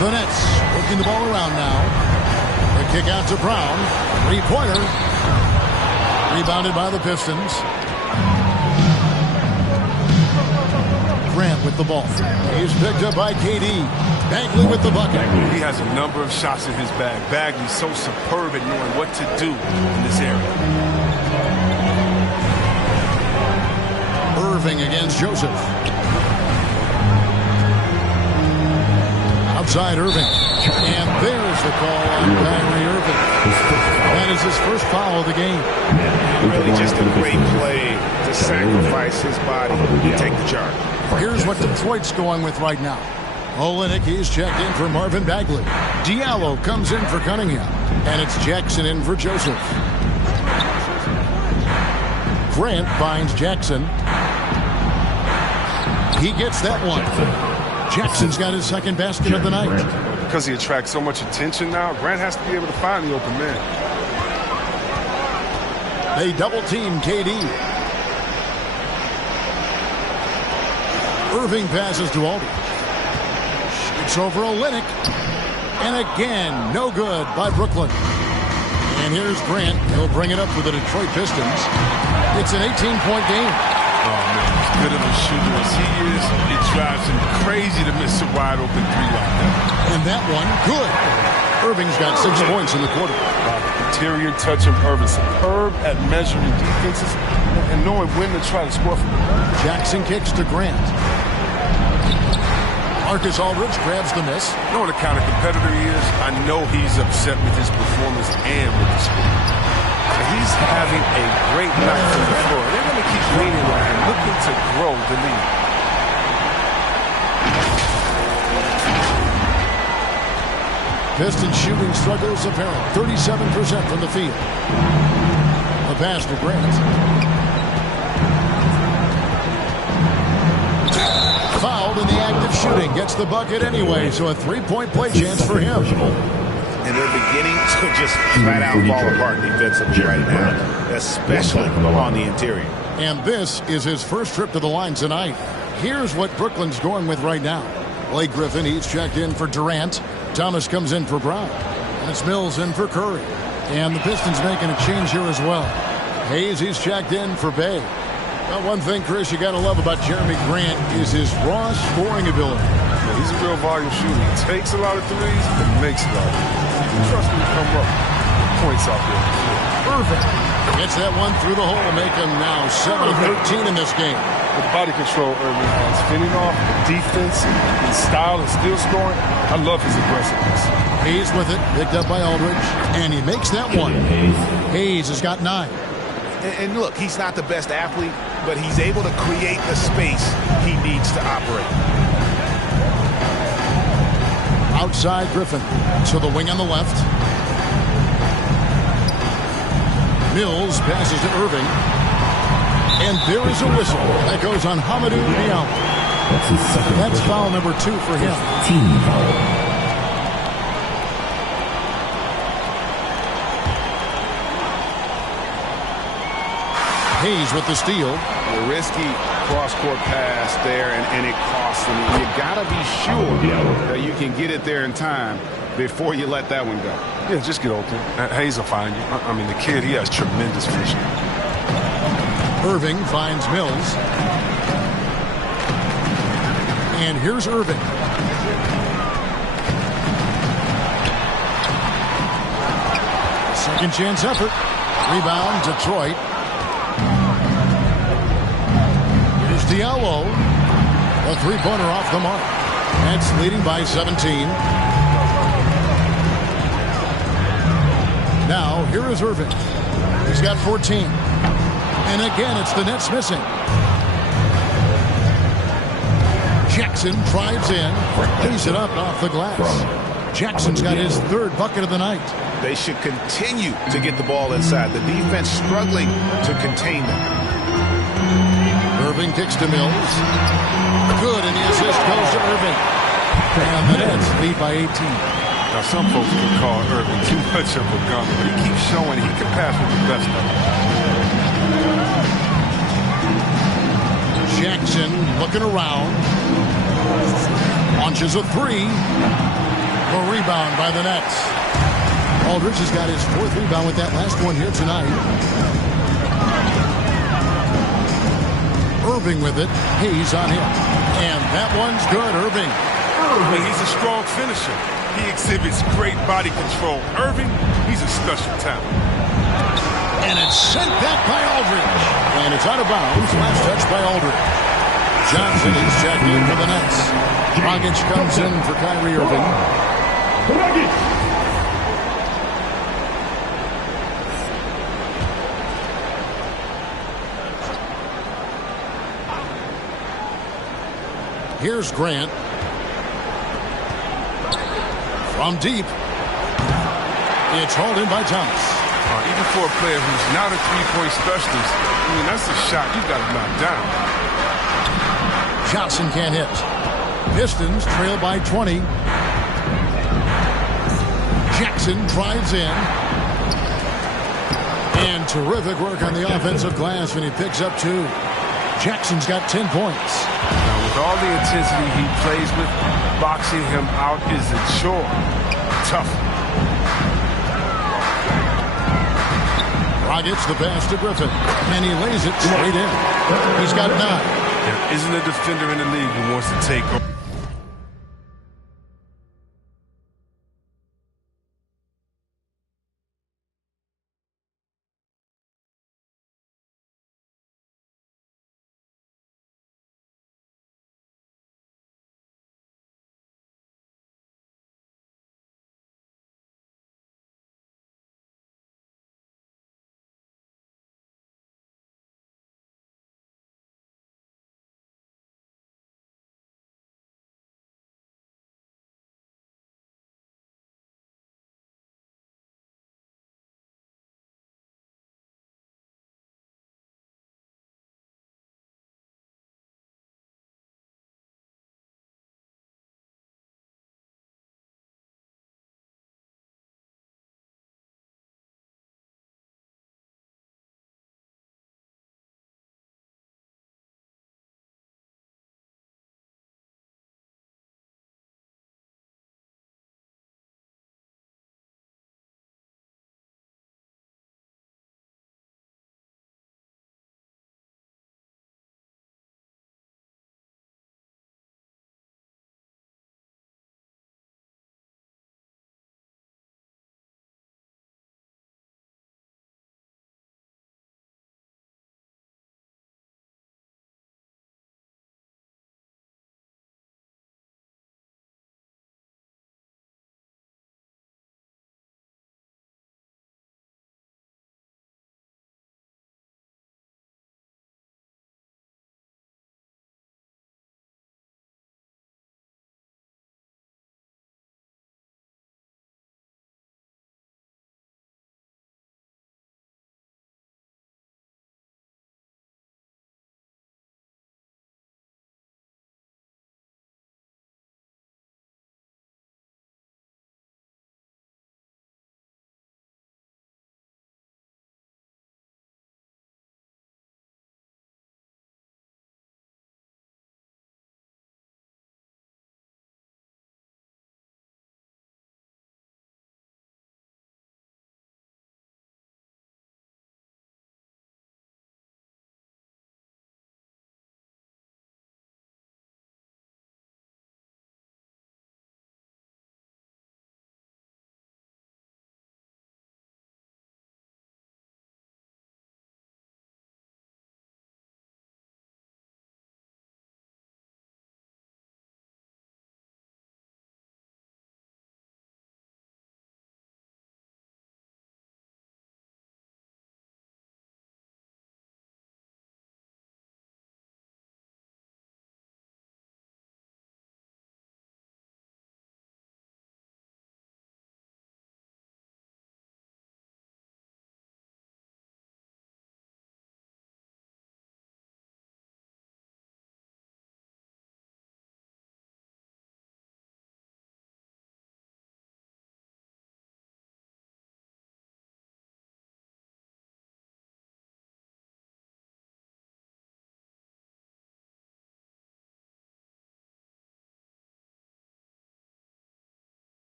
The Nets working the ball around now. The kick out to Brown. Three-pointer. Rebounded by the Pistons. Grant with the ball. He's picked up by KD. Bagley with the bucket. He has a number of shots in his bag. Bagley's so superb at knowing what to do in this area. Irving against Joseph. Outside Irving. And there's the call on Kyrie Irving. That is his first foul of the game. Really just a great play to sacrifice his body and take the charge. Here's what Detroit's going with right now. Olenek, he's checked in for Marvin Bagley. Diallo comes in for Cunningham. And it's Jackson in for Joseph. Grant finds Jackson. He gets that one. Jackson's got his second basket of the night. Because he attracts so much attention now, Grant has to be able to find the open man. They double-team KD. Irving passes to Aldridge. Shoots over Olenek. And again, no good by Brooklyn. And here's Grant. He'll bring it up for the Detroit Pistons. It's an 18-point game. Oh, man, as good of a shooter as he is, it drives him crazy to miss a wide-open three like that. And that one, good. Irving's got 6 points in the quarter. Interior touch of Irving, superb at measuring defenses and knowing when to try to score from them. Jackson kicks to Grant. Marcus Aldridge grabs the miss. You know what a kind of competitor he is? I know he's upset with his performance and with the score. He's having a great night from the floor. They're going to keep leaning on him, looking to grow the lead. Pistons shooting struggles apparent. 37% from the field. The pass to Grant. shooting, gets the bucket anyway, so a three-point play chance for him. And they're beginning to just flat out fall apart defensively right now, especially on the interior. And this is his first trip to the line tonight. Here's what Brooklyn's going with right now. Blake Griffin, he's checked in for Durant. Thomas comes in for Brown. And it's Mills in for Curry. And the Pistons making a change here as well. Hayes, he's checked in for Bay. Well, one thing, Chris, you got to love about Jeremy Grant is his raw scoring ability. Yeah, he's a real volume shooter. He takes a lot of threes and makes a lot of threes. You can trust him to come up. Points out there. Irving gets that one through the hole, make him now 7-13 in this game. The body control Irving has, fending off defense, his style, and still scoring. I love his aggressiveness. Hayes with it, picked up by Aldridge, and he makes that one. Hayes has got 9. And look, he's not the best athlete, but he's able to create the space he needs to operate. Outside Griffin to the wing on the left. Mills passes to Irving. And there is a whistle. That goes on Hamidou Diallo. That's foul number 2 for him. Team foul. Hayes with the steal. A risky cross-court pass there, and it costs him. You got to be sure that you can get it there in time before you let that one go. Yeah, just get open. Hayes will find you. I mean, the kid, he has tremendous vision. Irving finds Mills. And here's Irving. Second chance effort. Rebound, Detroit. Here's Diallo. A three-pointer off the mark. Nets leading by 17. Now, here is Irving. He's got 14. And again, it's the Nets missing. Jackson drives in, lays it up off the glass. Jackson's got his 3rd bucket of the night. They should continue to get the ball inside. The defense struggling to contain them. Irving kicks to Mills. Good, and the assist goes to Irving. And the Nets lead by 18. Now, some folks can call Irving too much of a gunner, but he keeps showing he can pass with the best of them. Jackson looking around. Launches a 3. A rebound by the Nets. Aldridge has got his 4th rebound with that last one here tonight. Irving with it. Hayes on him. And that one's good. Irving. He's a strong finisher. He exhibits great body control. Irving, he's a special talent. And it's sent back by Aldridge. And it's out of bounds. Last touch by Aldridge. Johnson is checked in for the Nets. Dragic comes in for Kyrie Irving. Here's Grant. From deep. It's hauled in by Thomas. Even for a player who's not a three-point specialist, I mean, that's a shot you got to knock down. Johnson can't hit. Pistons trail by 20. Jackson drives in. And terrific work on the offensive glass when he picks up 2. Jackson's got 10 points. Now, with all the intensity he plays with, boxing him out is a chore. Tough. Rockets the pass to Griffin. And he lays it straight in. He's got 9. There isn't a defender in the league who wants to take over.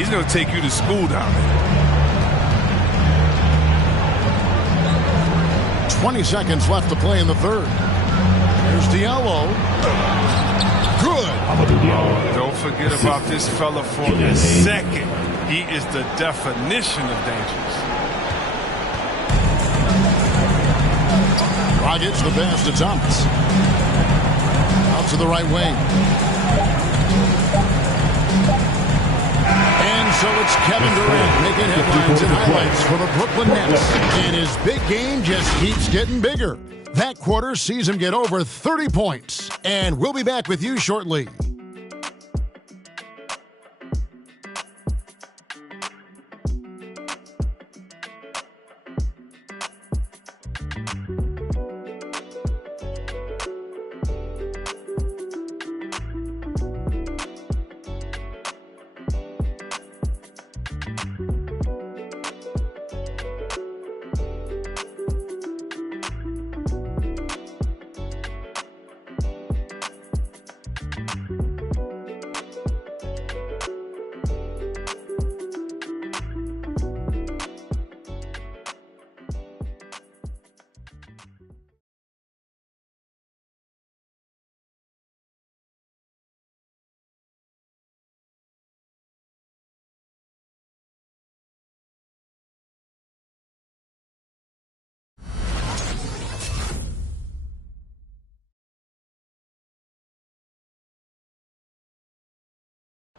He's going to take you to school down there. 20 seconds left to play in the third. Here's Diallo. Good. Don't forget about this fella for a second. He is the definition of dangerous. Rockets the pass to Thomas. Out to the right wing. And so it's Kevin Durant making headlines and highlights for the Brooklyn Nets. And his big game just keeps getting bigger. That quarter sees him get over 30 points. And we'll be back with you shortly.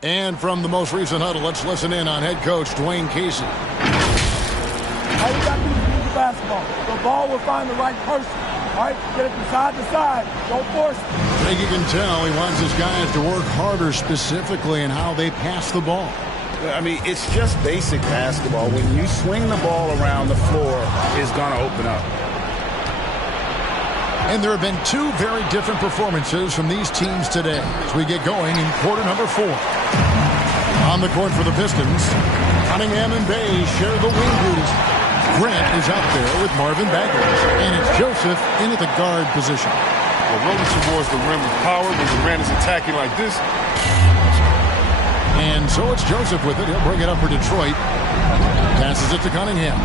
And from the most recent huddle, let's listen in on head coach Dwayne Casey. All you got to do is move the basketball. The ball will find the right person. All right, get it from side to side. Don't force it. I think you can tell he wants his guys to work harder specifically in how they pass the ball. I mean, it's just basic basketball. When you swing the ball around the floor, it's going to open up. And there have been two very different performances from these teams today as we get going in quarter number 4. On the court for the Pistons, Cunningham and Bay share the wing duties. Grant is out there with Marvin Bagley, and it's Joseph in at the guard position. Well, rolling towards the rim with power when Durant is attacking like this. And so it's Joseph with it. He'll bring it up for Detroit. Passes it to Cunningham.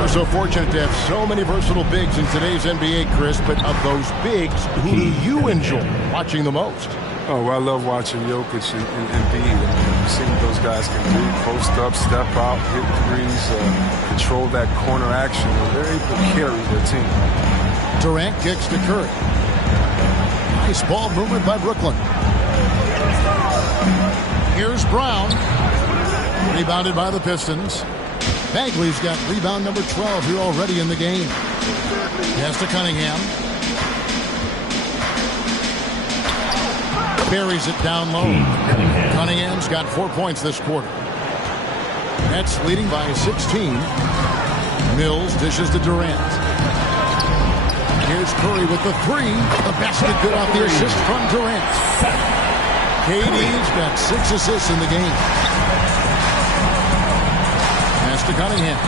We're so fortunate to have so many versatile bigs in today's NBA, Chris, but of those bigs, who do you enjoy watching the most? Oh, well, I love watching Jokic and Embiid. I mean, you see what those guys can do. Post up, step out, hit threes, control that corner action. They're able to carry their team. Durant kicks to Curry. Nice ball movement by Brooklyn. Here's Brown. Rebounded by the Pistons. Bagley's got rebound number 12 here already in the game. Pass to Cunningham. Buries it down low. Cunningham's got 4 points this quarter. Nets leading by 16. Mills dishes to Durant. Here's Curry with the 3. The basket good off the assist from Durant. KD's got 6 assists in the game. Pass to Cunningham.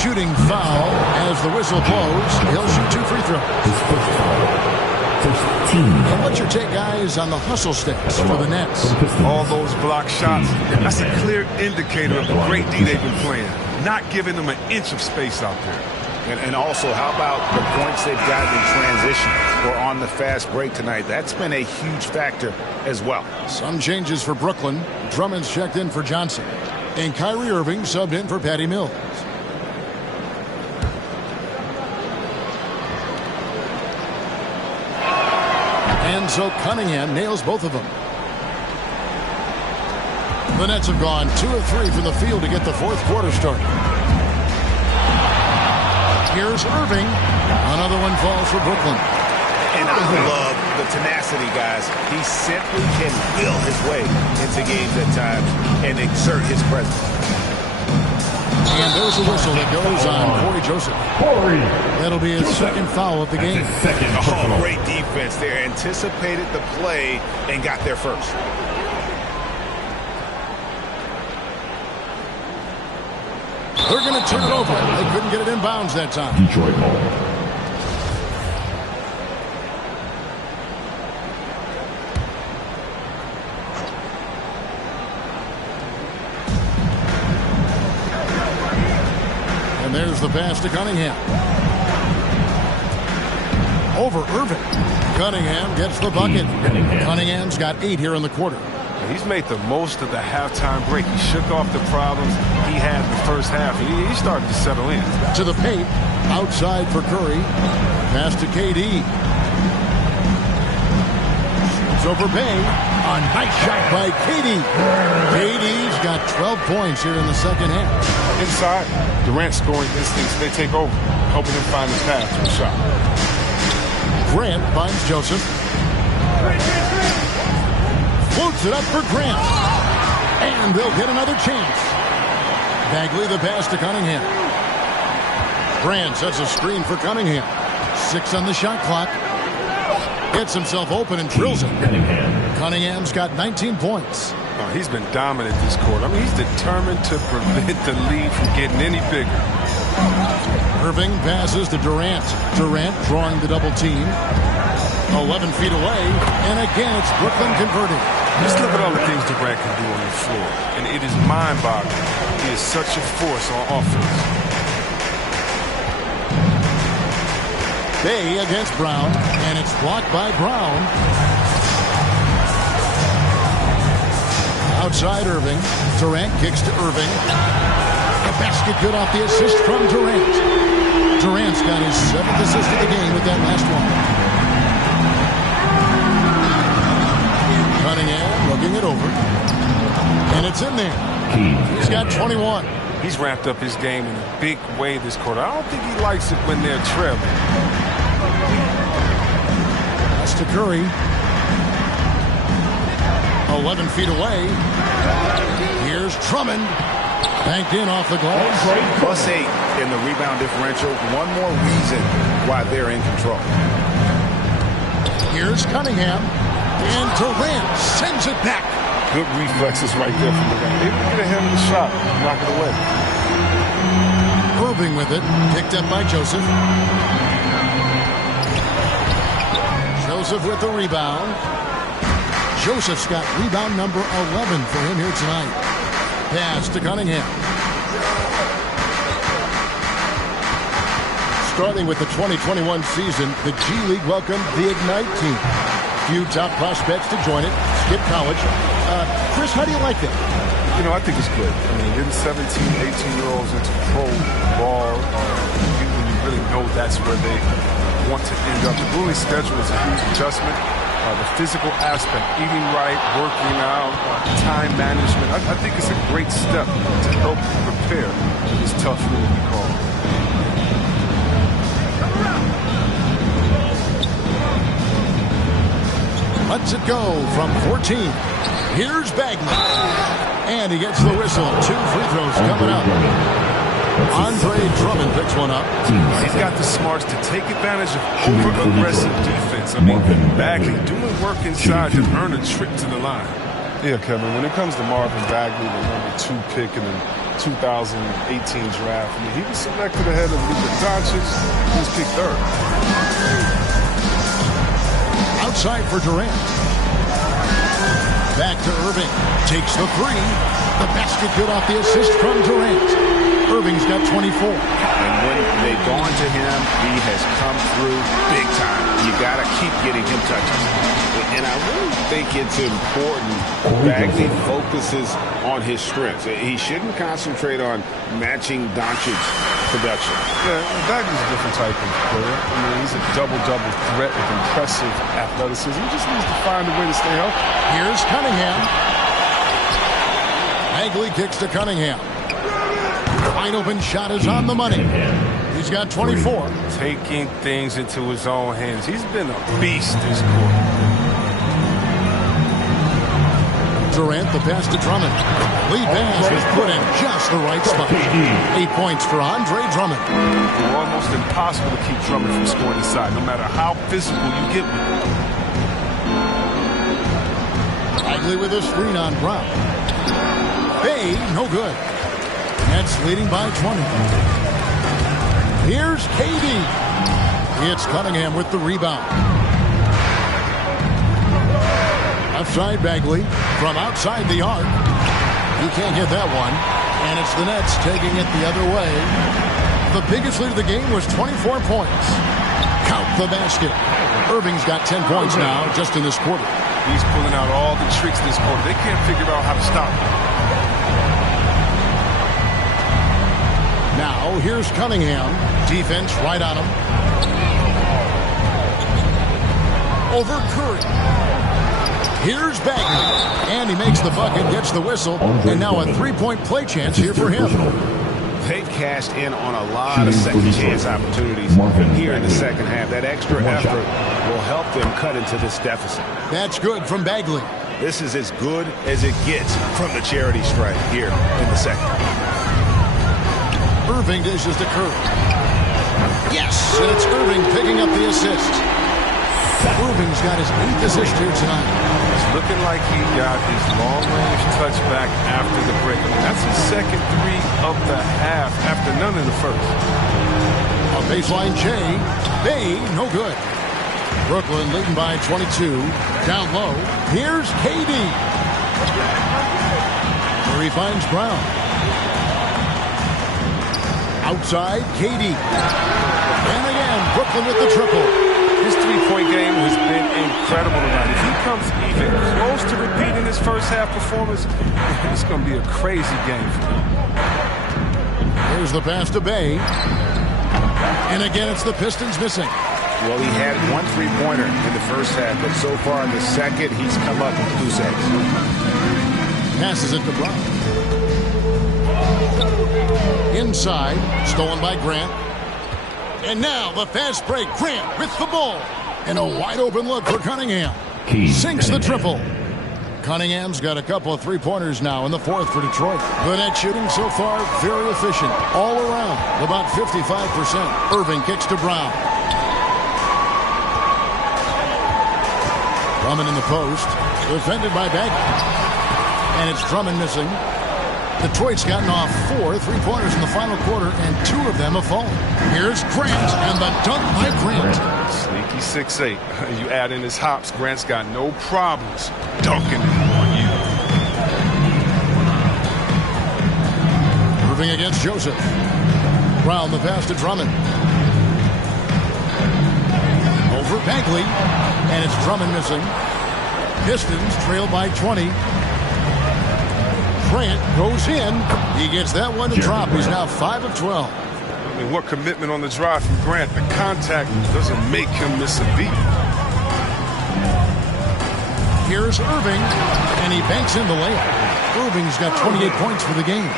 Shooting foul as the whistle blows. He'll shoot 2 free throws. And what's your take, guys, on the hustle stats for the Nets? All those block shots, that's a clear indicator of the great D they've been playing. Not giving them an inch of space out there. And also, how about the points they've gotten in transition or on the fast break tonight? That's been a huge factor as well. Some changes for Brooklyn. Drummond's checked in for Johnson. And Kyrie Irving subbed in for Patty Mills. And so Cunningham nails both of them. The Nets have gone 2 of 3 from the field to get the fourth quarter started. Here's Irving. Another one falls for Brooklyn. And I love the tenacity, guys. He simply can will his way into games at times and exert his presence. And there's a whistle that goes on Corey Joseph. That'll be his second foul of the game. Oh, great defense there. Anticipated the play and got there first. They're going to turn it over. They couldn't get it in bounds that time. Detroit ball. the pass to Cunningham. Over Irving. Cunningham gets the bucket. Cunningham's got 8 here in the quarter. He's made the most of the halftime break. He shook off the problems he had in the first half. He started to settle in. To the paint. Outside for Curry. Pass to KD. Shoots over Bay. A nice shot by KD. KD's got 12 points here in the second half. Inside, Durant's scoring instincts, they take over, helping him find the path to a shot. Grant finds Joseph. Floats it up for Grant. And they'll get another chance. Bagley the pass to Cunningham. Grant sets a screen for Cunningham. 6 on the shot clock. Gets himself open and drills it. Cunningham's got 19 points. Oh, he's been dominant this quarter. I mean, he's determined to prevent the lead from getting any bigger. Irving passes to Durant. Durant drawing the double team. 11 feet away. And again, it's Brooklyn converting. Just look at all the things Durant can do on the floor. And it is mind-boggling. He is such a force on offense. Bay against Brown, and it's blocked by Brown. Outside Irving. Durant kicks to Irving. The basket good off the assist from Durant. Durant's got his 7th assist of the game with that last one. Cunningham looking it over. And it's in there. He's got 21. He's ramped up his game in a big way this quarter. I don't think he likes it when they're trailing. That's to Curry. 11 feet away. Here's Drummond. Banked in off the glass. +8 in the rebound differential. One more reason why they're in control. Here's Cunningham. And Durant sends it back. Good reflexes right there from Durant. Able to get ahead of the shot. Knock it away. Irving with it. Picked up by Joseph. Joseph with the rebound. Joseph's got rebound number 11 for him here tonight. Pass to Cunningham. Starting with the 2021 season, the G League welcomed the Ignite team. Few top prospects to join it. Skip college. Chris, how do you like that? You know, I think it's good. I mean, getting 17, 18-year-olds into pro ball, when you really know that's where they want to end up. The Bully schedule is a huge adjustment. The physical aspect, eating right, working out, time management. I think it's a great step to help you prepare for this tough league we call. Lets it go from 14. Here's Bagley. And he gets the whistle. 2 free throws coming up. Andre Drummond picks one up. He's got the smarts to take advantage of over-aggressive defense. I mean, Bagley doing work inside to earn a trip to the line. Yeah, Kevin, when it comes to Marvin Bagley, the number 2 pick in the 2018 draft, I mean, he was selected ahead of Luka Doncic. He was picked 3rd. Outside for Durant. Back to Irving. Takes the 3. The basket good off the assist from Durant. Irving's got 24. And when they've gone to him, he has come through big time. You got to keep getting him touches. And I really think it's important Bagley focuses on his strengths. He shouldn't concentrate on matching Doncic's production. Yeah, Bagley's a different type of player. I mean, he's a double-double threat with impressive athleticism. He just needs to find a way to stay healthy. Here's Cunningham. Bagley kicks to Cunningham. Wide open shot is on the money. He's got 24. Taking things into his own hands. He's been a beast this quarter. Durant, the pass to Drummond. Lead pass was put in just the right spot. 8 points for Andre Drummond. It's almost impossible to keep Drummond from scoring inside, no matter how physical you get with him. Bagley with a screen on Brown. Bay, no good. Nets leading by 20. Here's KD. It's Cunningham with the rebound. Outside Bagley from outside the arc. He can't hit that one. And it's the Nets taking it the other way. The biggest lead of the game was 24 points. Count the basket. Irving's got 10 points now just in this quarter. He's pulling out all the tricks this quarter. They can't figure out how to stop him. Now, here's Cunningham. Defense right on him. Over Curry. Here's Bagley. And he makes the bucket, gets the whistle. And now a three-point play chance here for him. They've cashed in on a lot of second chance opportunities here in the second half. That extra effort will help them cut into this deficit. That's good from Bagley. This is as good as it gets from the charity stripe here in the second. Irving dishes to Curry. Yes, and it's Irving picking up the assist. Irving's got his 8th assist here tonight. It's looking like he got his long-range touchback after the break. I mean, that's his second 3 of the half after none in the first. On baseline, Bay, no good. Brooklyn leading by 22. Down low, here's KD. Where he finds Brown. Outside, KD. And again, Brooklyn with the triple. His three-point game has been incredible tonight. If he comes even close to repeating his first half performance, it's going to be a crazy game for him. Here's the pass to Bay. And again, it's the Pistons missing. Well, he had 1 3-pointer in the first half, but so far in the second, he's come up with 2 sets. Passes it to Brown. Inside, stolen by Grant. And now the fast break. Grant with the ball. And a wide open look for Cunningham. Sinks the triple. Cunningham's got a couple of three-pointers now in the fourth for Detroit. Good at shooting so far. Very efficient. All around. About 55%. Irving kicks to Brown. Drummond in the post. Defended by Bagley. And it's Drummond missing. Detroit's gotten off 4 three-pointers in the final quarter, and 2 of them have fallen. Here's Grant, and the dunk by Grant. Sneaky 6'8". You add in his hops, Grant's got no problems dunking on you. Irving against Joseph. Brown the pass to Drummond. Over Bagley, and it's Drummond missing. Pistons trail by 20. Grant goes in. He gets that one to drop. He's now 5 of 12. I mean, what commitment on the drive from Grant. The contact doesn't make him miss a beat. Here's Irving, and he banks in the layup. Irving's got 28 points for the game.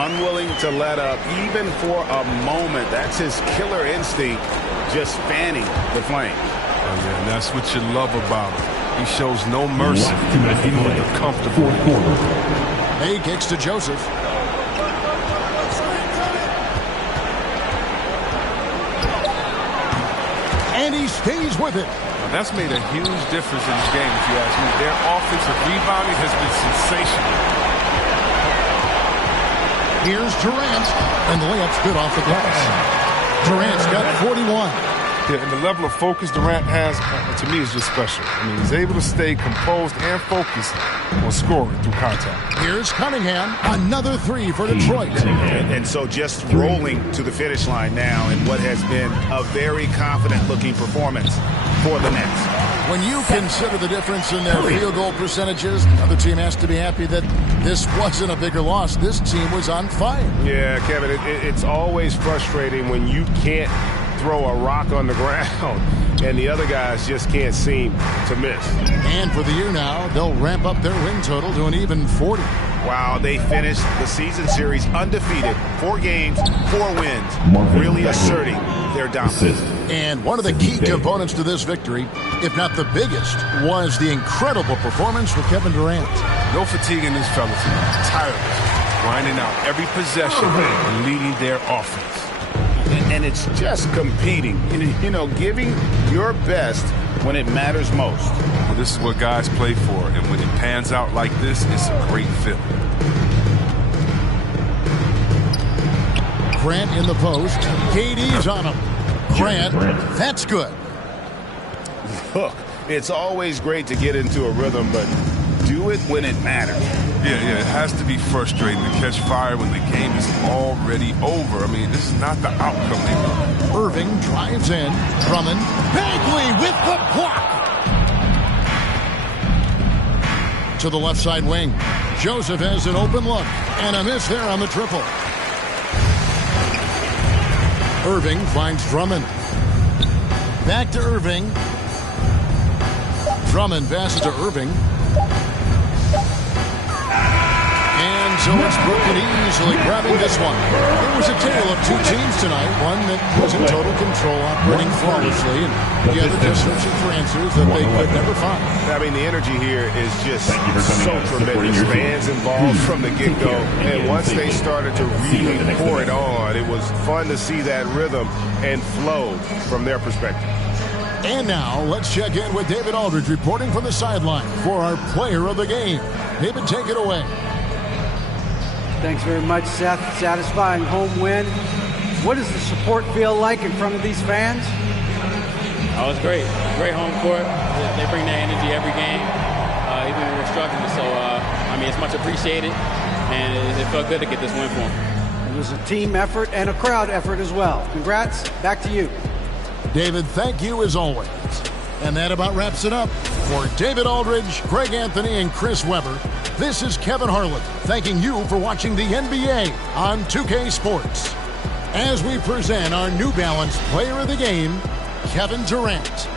Unwilling to let up even for a moment. That's his killer instinct, just fanning the flames. Oh, yeah, and that's what you love about him. He shows no mercy, even when they're comfortable. Bay kicks to Joseph. And he stays with it. Now, that's made a huge difference in this game, if you ask me. Their offensive rebounding has been sensational. Here's Durant, and the layup's good off the glass. Durant's got 41. Yeah, and the level of focus Durant has, to me, is just special. I mean, he's able to stay composed and focused on scoring through contact. Here's Cunningham, another 3 for Detroit. And so just rolling to the finish line now in what has been a very confident-looking performance for the Nets. When you consider the difference in their field goal percentages, the other team has to be happy that this wasn't a bigger loss. This team was on fire. Yeah, Kevin, it's always frustrating when you can't throw a rock on the ground and the other guys just can't seem to miss. And for the year now, they'll ramp up their win total to an even 40. Wow, they finished the season series undefeated. 4 games, 4 wins, really asserting their dominance. And one of the key components to this victory, if not the biggest, was the incredible performance with Kevin Durant. No fatigue in this fellas. Tireless, grinding out every possession and leading their offense. And it's just competing, you know, giving your best when it matters most. Well, this is what guys play for, and when it pans out like this, it's a great feeling. Grant in the post. KD's on him. Grant, that's good. Look, it's always great to get into a rhythm, but do it when it matters. Yeah, it has to be frustrating to catch fire when the game is already over. I mean, this is not the outcome they want. Irving drives in. Drummond. Bagley with the block. To the left side wing. Joseph has an open look. And a miss there on the triple. Irving finds Drummond. Back to Irving. Drummond passes to Irving. And so it's Brooklyn easily grabbing this one. It was a tale of two teams tonight. One that was in total control, operating flawlessly, and the other just searching for answers that they could never find. I mean, the energy here is just so tremendous. Fans involved from the get-go. And once they started to really pour it on, it was fun to see that rhythm and flow from their perspective. And now, let's check in with David Aldridge reporting from the sideline for our player of the game. David, take it away. Thanks very much, Seth. Satisfying home win. What does the support feel like in front of these fans? Oh, it's great. Great home court. They bring that energy every game, even when we're struggling. So, I mean, it's much appreciated, and it felt good to get this win for them. It was a team effort and a crowd effort as well. Congrats. Back to you. David, thank you as always. And that about wraps it up. For David Aldridge, Greg Anthony, and Chris Webber, this is Kevin Harlan thanking you for watching the NBA on 2K Sports. As we present our New Balance Player of the Game, Kevin Durant.